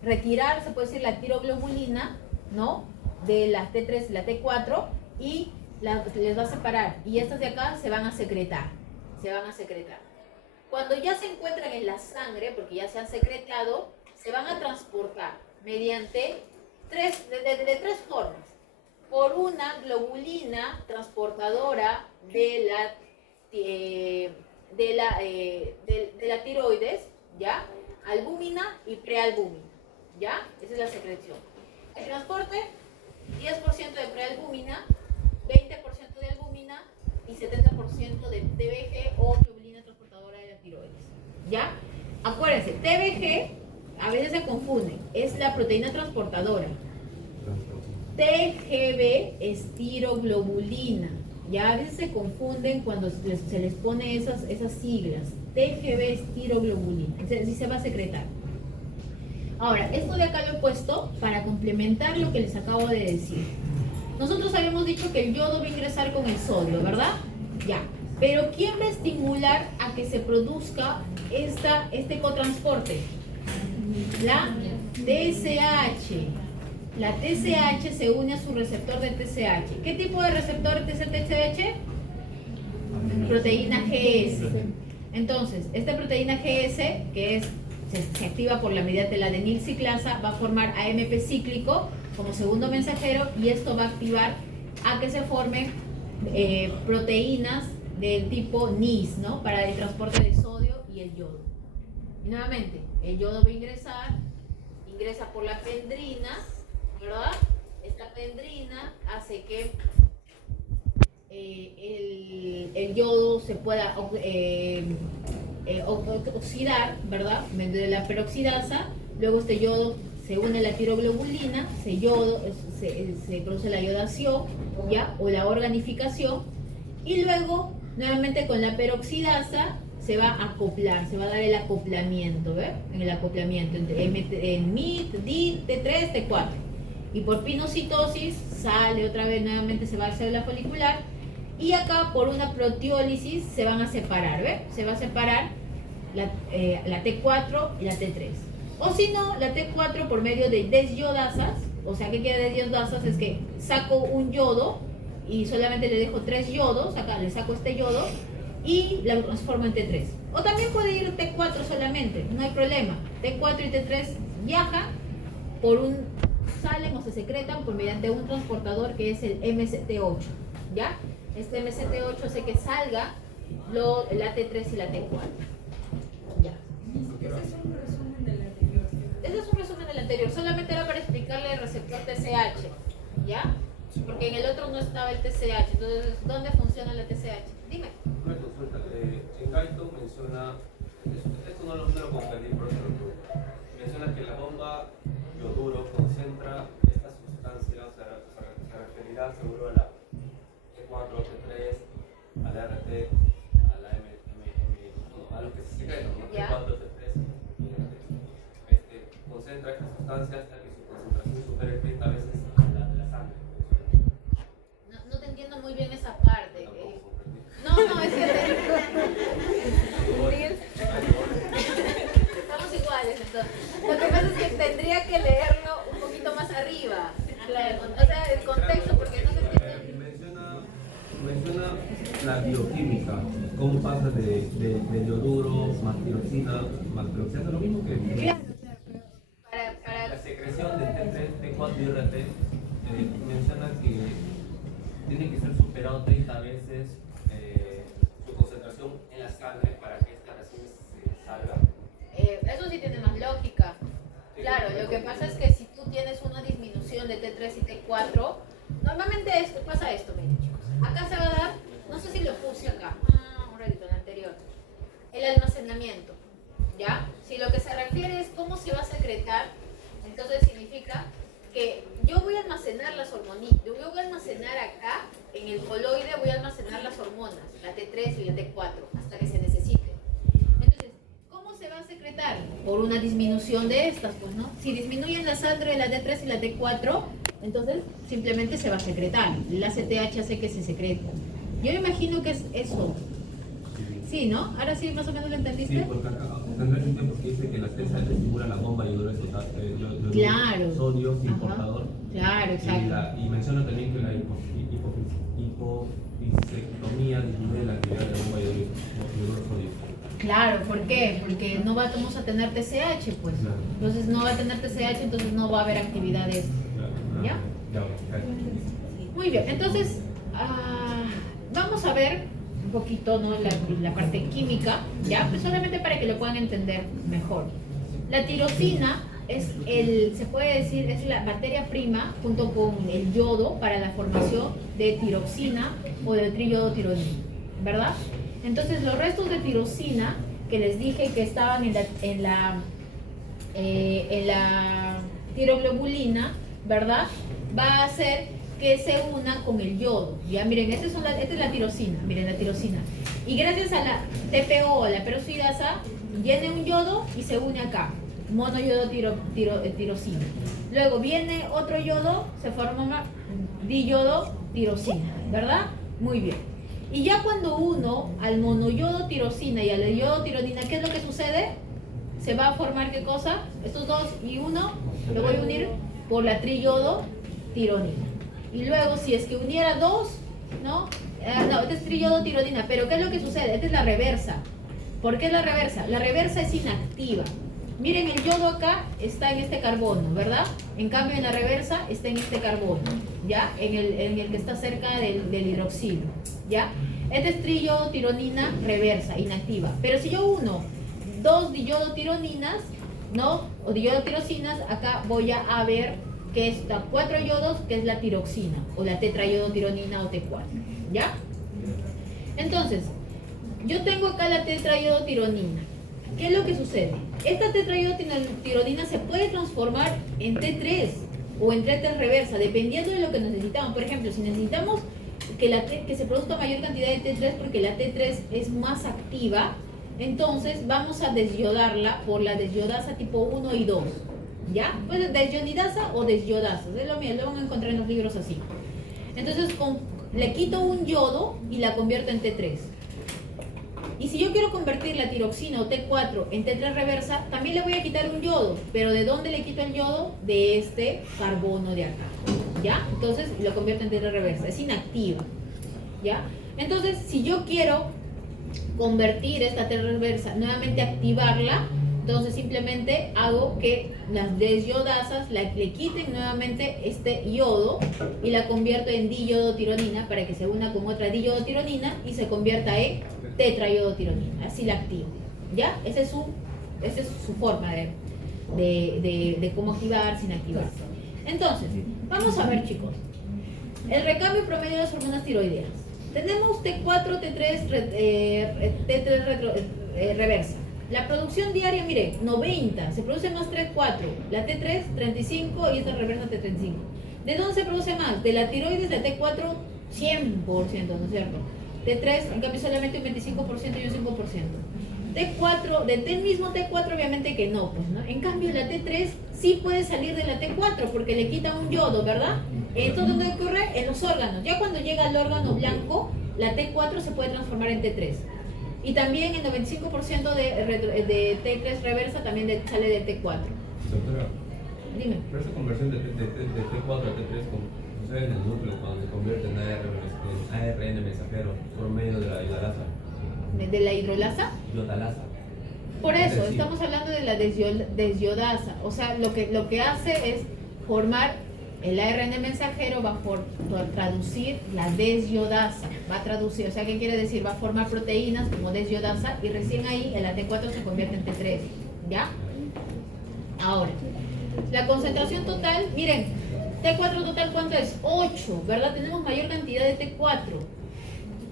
retirar, se puede decir, la tiroglobulina, ¿no? De la T3 y la T4, y les va a separar, y estas de acá se van a secretar, Cuando ya se encuentran en la sangre, porque ya se han secretado, se van a transportar mediante de tres formas. Por una globulina transportadora de la tiroides, ¿ya? Albúmina y prealbúmina, ¿ya? Esa es la secreción. El transporte: 10% de prealbúmina, 20% de albúmina y 70% de TBG o globulina transportadora de la tiroides, ¿ya? Acuérdense, TBG a veces se confunden, es la proteína transportadora. TGB es tiroglobulina, ya a veces se confunden cuando se les pone esas siglas. TGB es tiroglobulina, así se va a secretar. Ahora, esto de acá lo he puesto para complementar lo que les acabo de decir. Nosotros habíamos dicho que el yodo va a ingresar con el sodio, ¿verdad? Ya. Pero ¿quién va a estimular a que se produzca este cotransporte? La TSH. La TSH se une a su receptor de TSH. ¿Qué tipo de receptor es el TSH? Proteína GS. Entonces, esta proteína GS, que se activa por la mediante de la adenilciclasa, va a formar AMP cíclico como segundo mensajero, y esto va a activar a que se formen proteínas del tipo NIS, ¿no? Para el transporte de sodio y el yodo. Y nuevamente, el yodo va a ingresa por la pendrina, ¿verdad? Esta pendrina hace que el yodo se pueda oxidar, ¿verdad? Mediante la peroxidasa. Luego este yodo se une a la tiroglobulina, se produce la yodación, ¿ya? O la organificación. Y luego, nuevamente con la peroxidasa, se va a acoplar, se va a dar el acoplamiento, ¿ves? En el acoplamiento entre MIT, DIT, T3, T4. Y por pinocitosis sale otra vez, nuevamente se va a la célula folicular. Y acá por una proteólisis se van a separar, ¿ves? Se va a separar la T4 y la T3. O si no, la T4 por medio de desyodasas. O sea, ¿qué quiere desyodasas? Es que saco un yodo y solamente le dejo 3 yodos. Acá le saco este yodo y la transformo en T3. O también puede ir T4 solamente, no hay problema. T4 y T3 viajan salen o se secretan por mediante un transportador que es el MCT8, ¿ya? Este MCT8 hace que salga la T3 y la T4. Ya. Ese es un resumen del anterior. Ese es un resumen del anterior, solamente era para explicarle el receptor TSH, ¿ya? Porque en el otro no estaba el TSH, entonces, ¿dónde funciona la TSH? Dime. Una consulta, en Gaito menciona, esto no lo comprendí por otro lado, menciona que la bomba yoduro concentra esta sustancia, o sea, se referirá seguro a la T4, T3, a la RT, a la a lo que se secreta, ¿no? T4, T3, y RT. Concentra esta sustancia hasta que su concentración supere 30 veces la sangre. No te entiendo muy bien esa parte. No, es que estamos iguales entonces. Lo que pasa es que tendría que leerlo un poquito más arriba. O sea, el contexto, porque no te entiendo. Menciona la bioquímica, cómo pasa de yoduro más tirosina más peroxidasa, lo mismo que Claro. la secreción de T3, T4 y RT. Menciona que tiene que ser superado 30 veces su concentración en la sangre para que esta recién se salga. Eso sí tiene más lógica. Claro, lo que pasa es que si tú tienes una disminución de T3 y T4, normalmente pasa esto, miren chicos. Acá se va a dar, no sé si lo puse acá, un ratito, el anterior, el almacenamiento, ¿ya? Si lo que se refiere es cómo se va a secretar, entonces significa que yo voy a almacenar las hormonitas, yo voy a almacenar acá, en el coloide voy a almacenar las hormonas, la T3 y la T4, hasta que se necesite. Entonces, ¿cómo se va a secretar? Por una disminución de estas, pues, ¿no? Si disminuyen la sangre de la T3 y la T4, entonces simplemente se va a secretar. La CTH hace que se secreta. Yo me imagino que es eso. Sí, ¿no? Ahora sí, más o menos lo entendiste. Sí, porque acá tendrá sentido porque dice que la TSH estimula la bomba yoduro Claro. sodio importador. Claro, exacto. Y menciona también que la hipofisectomía disminuye la actividad de la bomba yoduro sodio. Claro, ¿por qué? Porque no vamos a tener TSH, pues. Claro. Entonces no va a tener TSH, entonces no va a haber actividades. ¿Ya? Muy bien, entonces vamos a ver un poquito, ¿no? la parte química, ¿ya? Pues solamente para que lo puedan entender mejor. La tirosina se puede decir, es la materia prima junto con el yodo para la formación de tiroxina o de triyodotironina, ¿verdad? Entonces los restos de tirosina que les dije que estaban en la tiroglobulina, ¿verdad? Va a hacer que se una con el yodo. Ya miren, esta es la tirosina, miren la tirosina. Y gracias a la TPO o la peroxidasa, viene un yodo y se une acá, monoyodo tirosina. Luego viene otro yodo, se forma diyodo tirosina, ¿verdad? Muy bien. Y ya cuando uno al monoyodo tirosina y al yodo tironina, ¿qué es lo que sucede? Se va a formar, ¿qué cosa? Estos dos y uno lo voy a unir por la triyodo tironina. Y luego, si es que uniera dos, ¿no? Este es triyodo tironina, pero ¿qué es lo que sucede? Esta es la reversa. ¿Por qué es la reversa? La reversa es inactiva. Miren, el yodo acá está en este carbono, ¿verdad? En cambio, en la reversa está en este carbono, ¿ya? En el que está cerca del hidroxilo, ¿ya? Este es triyodo tironina reversa, inactiva. Pero si yo uno dos diyodotironinas, ¿no? O diyodotyrosinas, acá voy a ver que está 4 yodos, que es la tiroxina, o la tetrayodotironina o T4, ¿ya? Entonces, yo tengo acá la tetraiodotironina. ¿Qué es lo que sucede? Esta tetraiodotironina se puede transformar en T3 o en T3 reversa, dependiendo de lo que necesitamos. Por ejemplo, si necesitamos que se produzca mayor cantidad de T3 porque la T3 es más activa, entonces vamos a desyodarla por la desyodasa tipo 1 y 2. ¿Ya? Pues desyonidasa o desyodasa. Es lo mismo, lo van a encontrar en los libros así. Entonces le quito un yodo y la convierto en T3. Y si yo quiero convertir la tiroxina o T4 en T3 reversa, también le voy a quitar un yodo. ¿Pero de dónde le quito el yodo? De este carbono de acá. ¿Ya? Entonces lo convierto en T3 reversa. Es inactiva. ¿Ya? Entonces, si yo quiero convertir esta T3 reversa, nuevamente activarla, entonces simplemente hago que las desyodasas le quiten nuevamente este yodo y la convierto en diyodotironina para que se una con otra diyodotironina y se convierta en tetraiodotironina. Así la activo. ¿Ya? Esa es su forma de cómo activar sin activar. Entonces, vamos a ver, chicos. El recambio promedio de las hormonas tiroideas. Tenemos T4, T3, reversa. La producción diaria, mire, 90, se produce más T4, la T3, 35 y esta reversa T35. ¿De dónde se produce más? De la tiroides, de T4, 100%, ¿no es cierto? T3, en cambio, solamente un 25% y un 5%. T4, del mismo T4, obviamente que no, pues, ¿no? En cambio, la T3 sí puede salir de la T4 porque le quita un yodo, ¿verdad? Esto ¿dónde ocurre? En los órganos. Ya cuando llega al órgano blanco, la T4 se puede transformar en T3. Y también el 95% de T3 reversa también sale de T4. Doctora, Dime. pero esa conversión de T4 a T3 sucede en el núcleo cuando se convierte en ARN mensajero por medio de la hidrolasa. ¿De la hidrolasa? Hidrotalasa. Por eso, Sí. estamos hablando de la desyodasa. O sea, lo que hace es formar el ARN mensajero, va a traducir la desyodasa. Va a traducir, o sea, ¿qué quiere decir? Va a formar proteínas como desyodasa y recién ahí el T4 se convierte en T3. ¿Ya? Ahora, la concentración total, miren, T4 total, ¿cuánto es? 8, ¿verdad? Tenemos mayor cantidad de T4.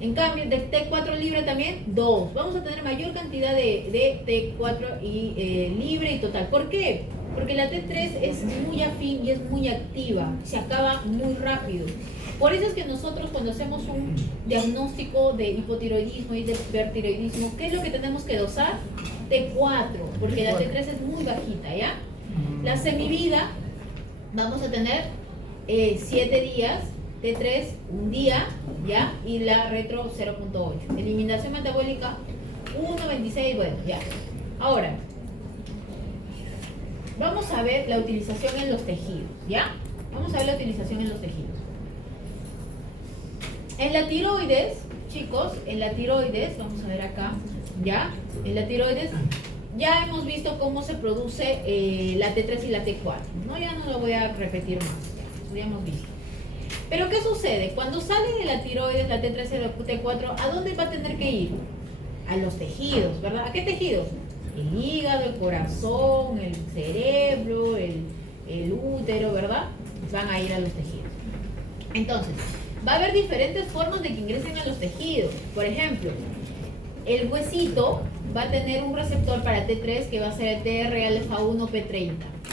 En cambio, de T4 libre también, 2. Vamos a tener mayor cantidad de T4 y libre y total. ¿Por qué? Porque la T3 es muy afín y es muy activa. Se acaba muy rápido. Por eso es que nosotros cuando hacemos un diagnóstico de hipotiroidismo y de hipertiroidismo, ¿qué es lo que tenemos que dosar? T4, porque la T3 es muy bajita, ¿ya? La semivida, vamos a tener 7 días, T3 un día, ¿ya? Y la retro 0.8. Eliminación metabólica 1.26, bueno, ya. Ahora, vamos a ver la utilización en los tejidos, ¿ya? Vamos a ver la utilización en los tejidos. En la tiroides, chicos, en la tiroides, vamos a ver acá, ¿ya? En la tiroides ya hemos visto cómo se produce la T3 y la T4, ¿no? Ya no lo voy a repetir más, ya hemos visto. Pero ¿qué sucede? Cuando sale de la tiroides, la T3 y la T4, ¿a dónde va a tener que ir? A los tejidos, ¿verdad? ¿A qué tejidos? El hígado, el corazón, el cerebro, el útero, ¿verdad? Van a ir a los tejidos. Entonces, va a haber diferentes formas de que ingresen a los tejidos. Por ejemplo, el huesito va a tener un receptor para T3 que va a ser el TR-alfa-1P30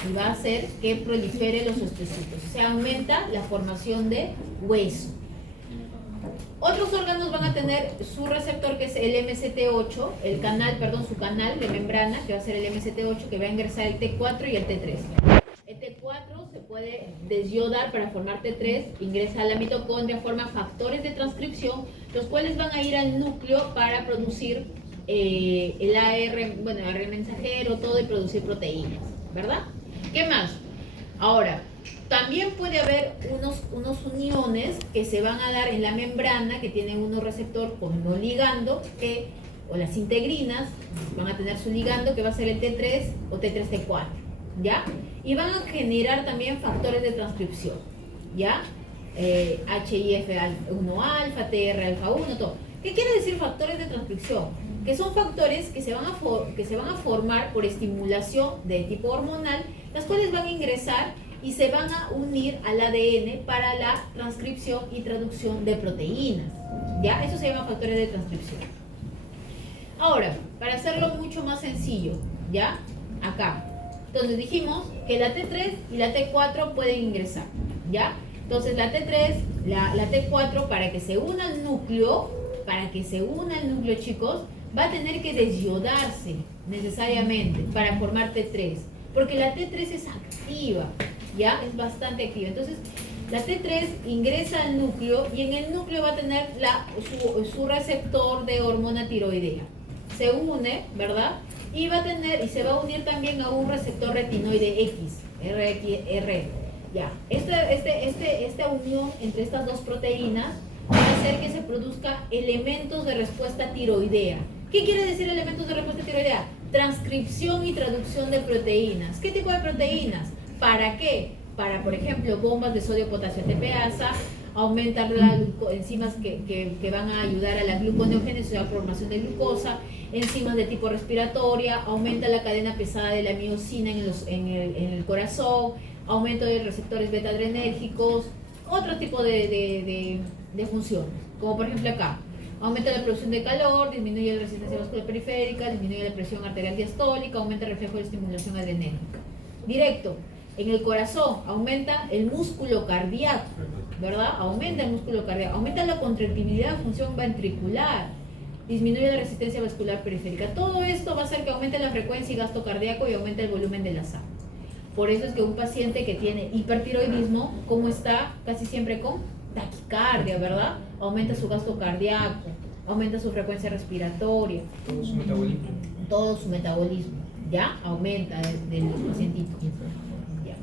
y va a hacer que prolifere los osteocitos. O sea, aumenta la formación de hueso. Otros órganos van a tener su receptor que es el MCT8, su canal de membrana que va a ser el MCT8 que va a ingresar el T4 y el T3. El T4 se puede desyodar para formar T3, ingresa a la mitocondria, forma factores de transcripción, los cuales van a ir al núcleo para producir el ARN mensajero, todo y producir proteínas, ¿verdad? ¿Qué más? Ahora, también puede haber unos uniones que se van a dar en la membrana que tienen unos receptor con un ligando o las integrinas van a tener su ligando que va a ser el T3 o T3-T4, ¿ya? Y van a generar también factores de transcripción, ¿ya? HIF1-alfa, TR-alfa-1, todo. ¿Qué quiere decir factores de transcripción? Que son factores que se van a formar por estimulación de tipo hormonal, las cuales van a ingresar y se van a unir al ADN para la transcripción y traducción de proteínas, ¿Ya? Eso se llama factores de transcripción. Ahora, para hacerlo mucho más sencillo, ¿ya? Acá. Entonces dijimos que la T3 y la T4 pueden ingresar, ¿ya? Entonces la T3, la T4, para que se una al núcleo, chicos, va a tener que desyodarse necesariamente para formar T3, porque la T3 es activa, ¿ya? Es bastante activa. Entonces la T3 ingresa al núcleo y en el núcleo va a tener su receptor de hormona tiroidea. Se une, ¿verdad? Y se va a unir también a un receptor retinoide X, RXR. Ya, esta unión entre estas dos proteínas va a hacer que se produzca elementos de respuesta tiroidea. ¿Qué quiere decir elementos de respuesta tiroidea? Transcripción y traducción de proteínas. ¿Qué tipo de proteínas? ¿Para qué? Para, por ejemplo, bombas de sodio-potasio ATPasa, aumentar las enzimas que van a ayudar a la gluconeogénesis, a la formación de glucosa, enzimas de tipo respiratoria, aumenta la cadena pesada de la miocina en el corazón, aumento de receptores beta-adrenérgicos, otro tipo de funciones, como por ejemplo acá, aumenta la producción de calor, disminuye la resistencia vascular periférica, disminuye la presión arterial diastólica, aumenta el reflejo de estimulación adrenérgica. Directo, en el corazón aumenta el músculo cardíaco, ¿verdad? Aumenta el músculo cardíaco, aumenta la contractibilidad de función ventricular, disminuye la resistencia vascular periférica. Todo esto va a hacer que aumente la frecuencia y gasto cardíaco y aumente el volumen de la sangre. Por eso es que un paciente que tiene hipertiroidismo, ¿cómo está? Casi siempre con taquicardia, ¿verdad? Aumenta su gasto cardíaco, aumenta su frecuencia respiratoria. Todo su metabolismo. Todo su metabolismo, ¿ya? Aumenta del pacientito. ¿Ya?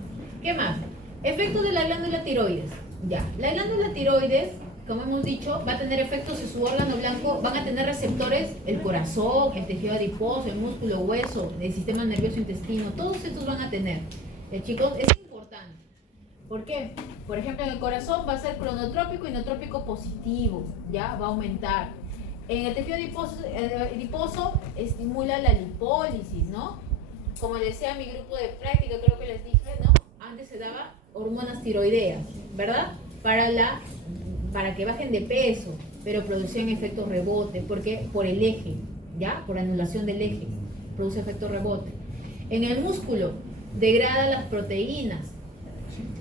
¿Qué más? Efectos de la glándula tiroides. Ya, la glándula tiroides, como hemos dicho, va a tener efectos en su órgano blanco, van a tener receptores, el corazón, el tejido adiposo, el músculo, hueso, el sistema nervioso intestino, todos estos van a tener. Chicos, es importante. ¿Por qué? Por ejemplo, en el corazón va a ser cronotrópico y inotrópico positivo, ya va a aumentar. En el tejido adiposo estimula la lipólisis, ¿no? Como decía mi grupo de práctica, creo que les dije, ¿no? Antes se daba hormonas tiroideas, ¿verdad? Para que bajen de peso, pero producían efectos rebote, porque por el eje, ¿ya? Por anulación del eje, produce efecto rebote. En el músculo, degrada las proteínas,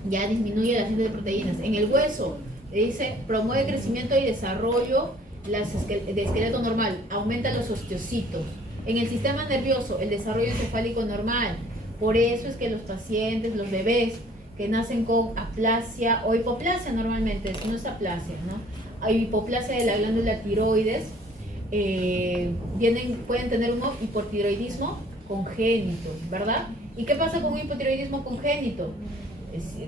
ya disminuye la síntesis de proteínas. En el hueso, dice, promueve crecimiento y desarrollo de esqueleto normal, aumenta los osteocitos. En el sistema nervioso, el desarrollo encefálico normal. Por eso es que los pacientes, los bebés que nacen con aplasia o hipoplasia normalmente, no es aplasia, ¿no? Hay hipoplasia de la glándula tiroides, pueden tener un hipotiroidismo congénito, ¿verdad? ¿Y qué pasa con un hipotiroidismo congénito?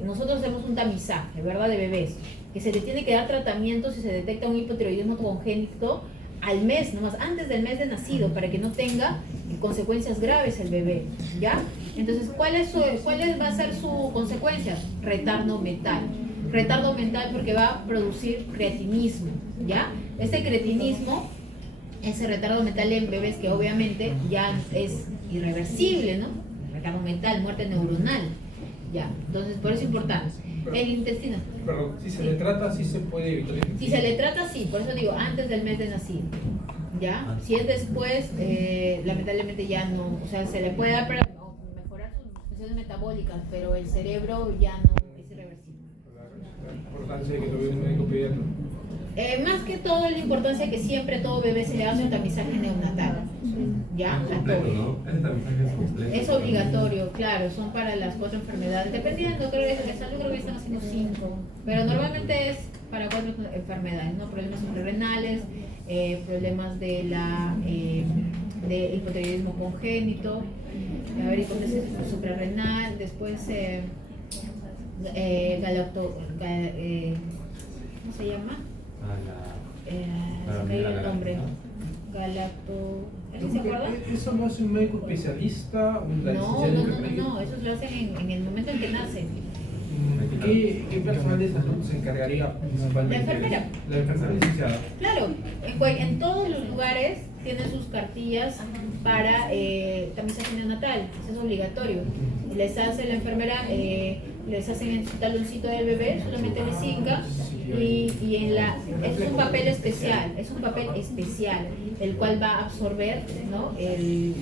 Nosotros hacemos un tamizaje, ¿verdad? De bebés, que se le tiene que dar tratamiento si se detecta un hipotiroidismo congénito al mes, nomás antes del mes de nacido, para que no tenga consecuencias graves el bebé, ¿ya? Entonces, ¿cuál va a ser su consecuencia? Retardo mental. Retardo mental porque va a producir cretinismo, ¿ya? Ese cretinismo, ese retardo mental en bebés que obviamente ya es irreversible, ¿no? Retardo mental, muerte neuronal, ¿ya? Entonces, por eso es importante. El intestino. Perdón, si se le trata, sí se puede evitar. Si se le trata, sí, por eso digo, antes del mes de nacido, ¿ya? Si es después, lamentablemente ya no, o sea, se le puede dar para mejorar sus funciones metabólicas, pero el cerebro ya no es irreversible. La importancia de que lo vea un médico pediatra. Más que todo, la importancia que siempre a todo bebé se le hace un tamizaje neonatal, ¿ya? Completo, ¿no? Ese tamizaje es completo. Es obligatorio, claro, son para las 4 enfermedades, dependiendo, creo que de salud creo que están haciendo 5, pero normalmente es para 4 enfermedades, ¿no? Problemas suprarrenales, problemas de hipotiroidismo congénito, a ver, hipótesis suprarrenal, después ¿cómo se llama? Se me ha ido el nombre. ¿Alguien se acuerda? ¿Eso lo hace un médico especialista? No, eso lo hacen en el momento en que nacen. ¿Qué personal de salud se encargaría principalmente? La enfermera. La enfermera licenciada. Claro, en todos los lugares tienen sus cartillas para tamizaje neonatal, eso es obligatorio. Les hace la enfermera, les hacen en su taloncito del bebé, solamente les cinca y en la, es un papel especial, el cual va a absorber, ¿no?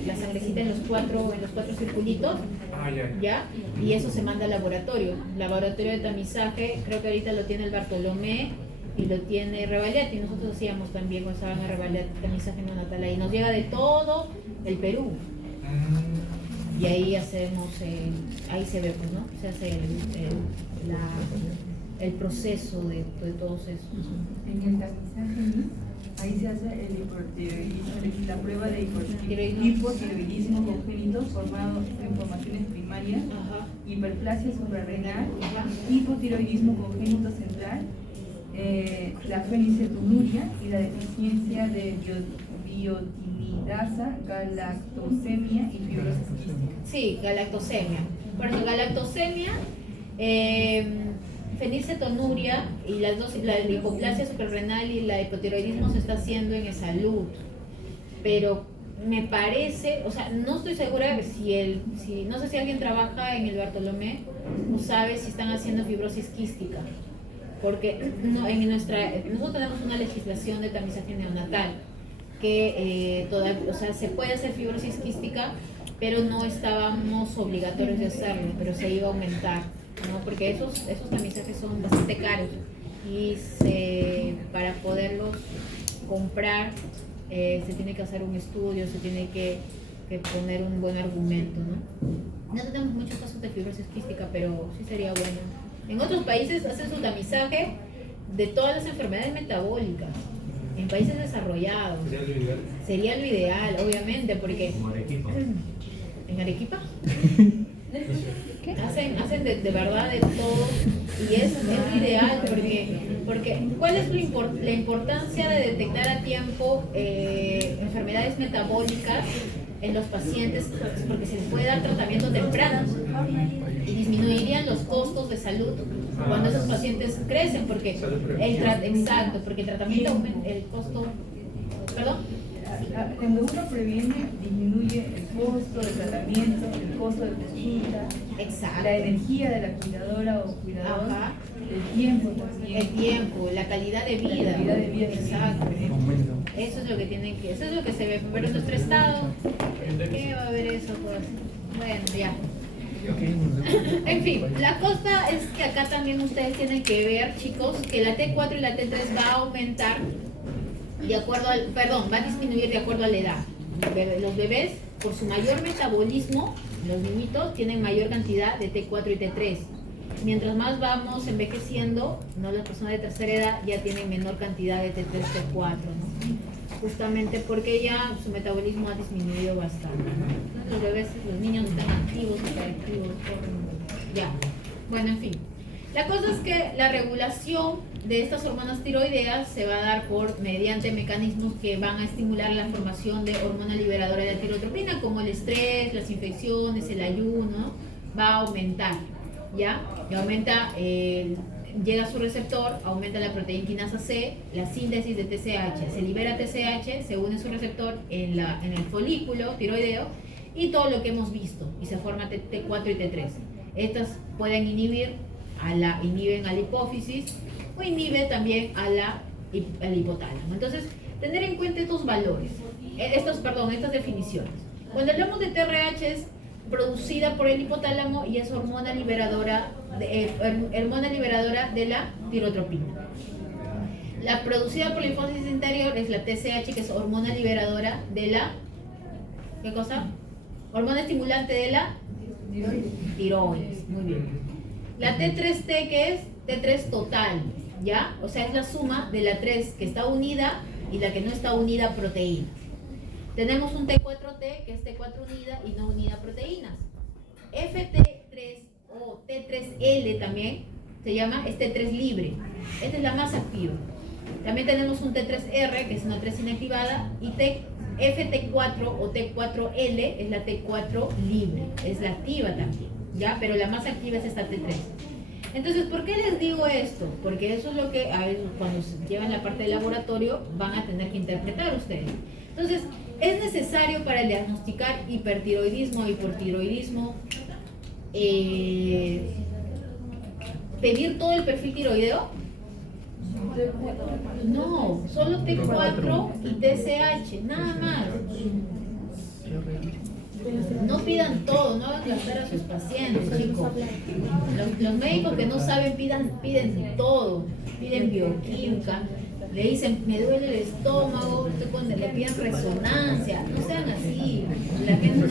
La sangrecita en los cuatro circulitos, ¿ya? Y eso se manda al laboratorio de tamizaje. Creo que ahorita lo tiene el Bartolomé y lo tiene Revallet, y nosotros hacíamos también cuando estaban a Revallet tamizaje neonatal, y nos llega de todo el Perú. Y ahí hacemos, ahí se ve, pues, ¿no? Se hace el proceso de todos esos. En el tamizaje, ahí se hace el hipotiroidismo, la prueba de hipotiroidismo congénito formado en formaciones primarias, Ajá. hiperplasia suprarrenal, hipotiroidismo congénito central, la fenicetonuria y la deficiencia de biotinidasa, galactosemia y fibrosis quística. Sí, galactosemia. Por eso, galactosemia, fenilcetonuria y las dos, la hipoplasia suprarrenal y la hipotiroidismo se está haciendo en salud. Pero me parece, o sea, no estoy segura de si no sé si alguien trabaja en el Bartolomé o sabe si están haciendo fibrosis quística. Porque no, nosotros tenemos una legislación de tamizaje neonatal que o sea, se puede hacer fibrosis quística, pero no estábamos obligatorios de hacerlo, pero se iba a aumentar, ¿no? Porque esos tamizajes son bastante caros y para poderlos comprar se tiene que hacer un estudio, se tiene que poner un buen argumento, ¿no? No tenemos muchos casos de fibrosis quística, pero sí sería bueno. En otros países hacen su tamizaje de todas las enfermedades metabólicas. En países desarrollados. Sería lo ideal, obviamente, porque... Como Arequipa. ¿En Arequipa? Hacen de verdad de todo, y es lo ideal, porque ¿cuál es la importancia de detectar a tiempo enfermedades metabólicas en los pacientes? Porque se les puede dar tratamiento temprano y disminuirían los costos de salud cuando esos pacientes crecen, porque porque el tratamiento aumenta el costo. ¿Perdón? Cuando uno previene, disminuye el costo de tratamiento, el costo de consulta, Exacto. la energía de la cuidadora o cuidador, Ajá. el tiempo también. El tiempo, la calidad de vida. La calidad de vida. Exacto. Eso es lo que tienen que, eso es lo que se ve. Pero en nuestro estado, ¿qué va a haber eso? Pues, bueno, ya. En fin, la cosa es que acá también ustedes tienen que ver, chicos, que la T4 y la T3 va a aumentar de acuerdo va a disminuir de acuerdo a la edad. Los bebés, por su mayor metabolismo, los niñitos tienen mayor cantidad de T4 y T3. Mientras más vamos envejeciendo, ¿no? Las personas de tercera edad ya tienen menor cantidad de T3, T4, ¿no? Justamente porque ya su metabolismo ha disminuido bastante, ¿no? Los bebés, los niños están activos, hiperactivos, corren, ya. Bueno, en fin. La cosa es que la regulación de estas hormonas tiroideas se va a dar mediante mecanismos que van a estimular la formación de hormona liberadora de tirotropina, como el estrés, las infecciones, el ayuno, va a aumentar, ¿ya? Y aumenta, llega a su receptor, aumenta la proteína quinasa C, la síntesis de TSH, se libera TSH, se une a su receptor en el folículo tiroideo y todo lo que hemos visto, y se forma T4 y T3. Estas pueden inhiben a la hipófisis o inhibe también al hipotálamo. Entonces, tener en cuenta estos valores, estas definiciones. Cuando hablamos de TRH es producida por el hipotálamo y es hormona liberadora de la tirotropina. La producida por la hipófisis interior es la TSH, que es hormona liberadora de la... ¿Qué cosa? Hormona estimulante de la tiroides. Muy bien. La T3T, que es T3 total, ¿ya? O sea, es la suma de la 3 que está unida y la que no está unida a proteínas. Tenemos un T4T, que es T4 unida y no unida a proteínas. FT3 o T3L también se llama, es T3 libre. Esta es la más activa. También tenemos un T3R, que es una 3 inactivada, y FT4 o T4L es la T4 libre, es la activa también, ¿ya? Pero la más activa es esta T3. Entonces, ¿por qué les digo esto? Porque eso es lo que cuando se llevan la parte del laboratorio van a tener que interpretar ustedes. Entonces, ¿es necesario para diagnosticar hipertiroidismo o hipotiroidismo pedir todo el perfil tiroideo? No, solo T4 y TSH, nada más. No pidan todo, no hagan gastar a sus pacientes, chicos. Los médicos que no saben piden todo, piden bioquímica, le dicen me duele el estómago, cuando le piden resonancia, no sean así. La gente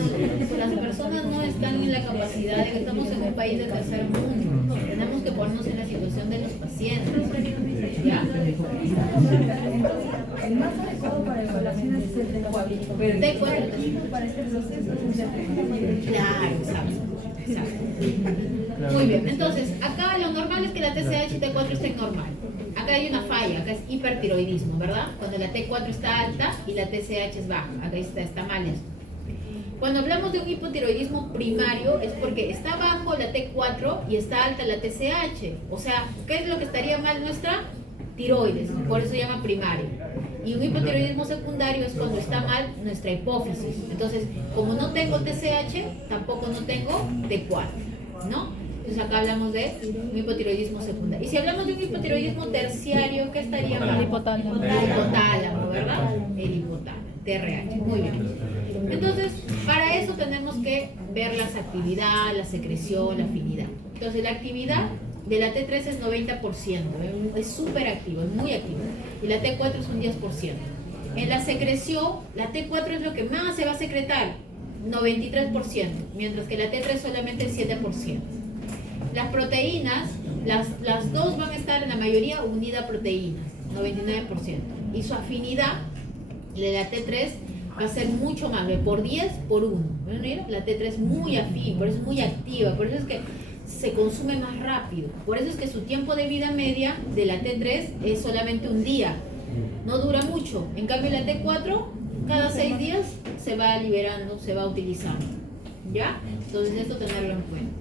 las personas no están en la capacidad de que estamos en un país de tercer mundo. Tenemos que ponernos en la situación de los pacientes. ¿Ya? El más adecuado para evaluación es el T4, pero el T4 para este proceso es el T3. Claro, exacto. Muy bien, entonces acá lo normal es que la TSH y T4 estén normal. Acá hay una falla, acá es hipertiroidismo, ¿verdad? Cuando la T4 está alta y la TSH es baja, acá está mal eso. Cuando hablamos de un hipotiroidismo primario es porque está bajo la T4 y está alta la TSH. O sea, ¿qué es lo que estaría mal nuestra? Tiroides, por eso se llama primario. Y un hipotiroidismo secundario es cuando está mal nuestra hipófisis. Entonces, como no tengo TSH, tampoco no tengo T4, ¿no? Entonces acá hablamos de un hipotiroidismo secundario. Y si hablamos de un hipotiroidismo terciario, ¿qué estaría mal? El hipotálamo, ¿verdad? El hipotálamo, TRH, muy bien. Entonces, para eso tenemos que ver las actividades, la secreción, la afinidad. Entonces, la actividad de la T3 es 90%, es súper activo, es muy activo. Y la T4 es un 10%. En la secreción, la T4 es lo que más se va a secretar, 93%, mientras que la T3 solamente el 7%. Las proteínas, las dos van a estar en la mayoría unidas a proteínas, 99%. Y su afinidad de la T3 va a ser mucho más, por 10 por 1. La T3 es muy afín, por eso es muy activa, por eso es que se consume más rápido. Por eso es que su tiempo de vida media de la T3 es solamente un día. No dura mucho. En cambio la T4, cada 6 días se va liberando, se va utilizando. ¿Ya? Entonces esto tenerlo en cuenta.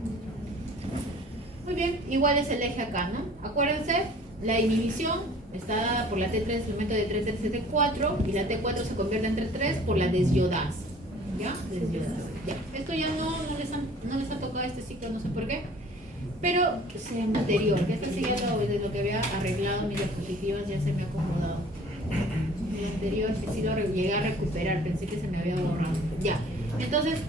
Muy bien, igual es el eje acá, ¿no? Acuérdense, la inhibición está dada por la T3, el método de 3 T4, y la T4 se convierte en T3 por la desyodasa. ¿Ya? Desyodasa. Ya. Esto ya no les ha tocado este ciclo, no sé por qué. Pero es el anterior, que este sí ya de lo que había arreglado mis diapositivas ya se me ha acomodado. El anterior que sí lo llegué a recuperar, pensé que se me había borrado. Ya. Entonces,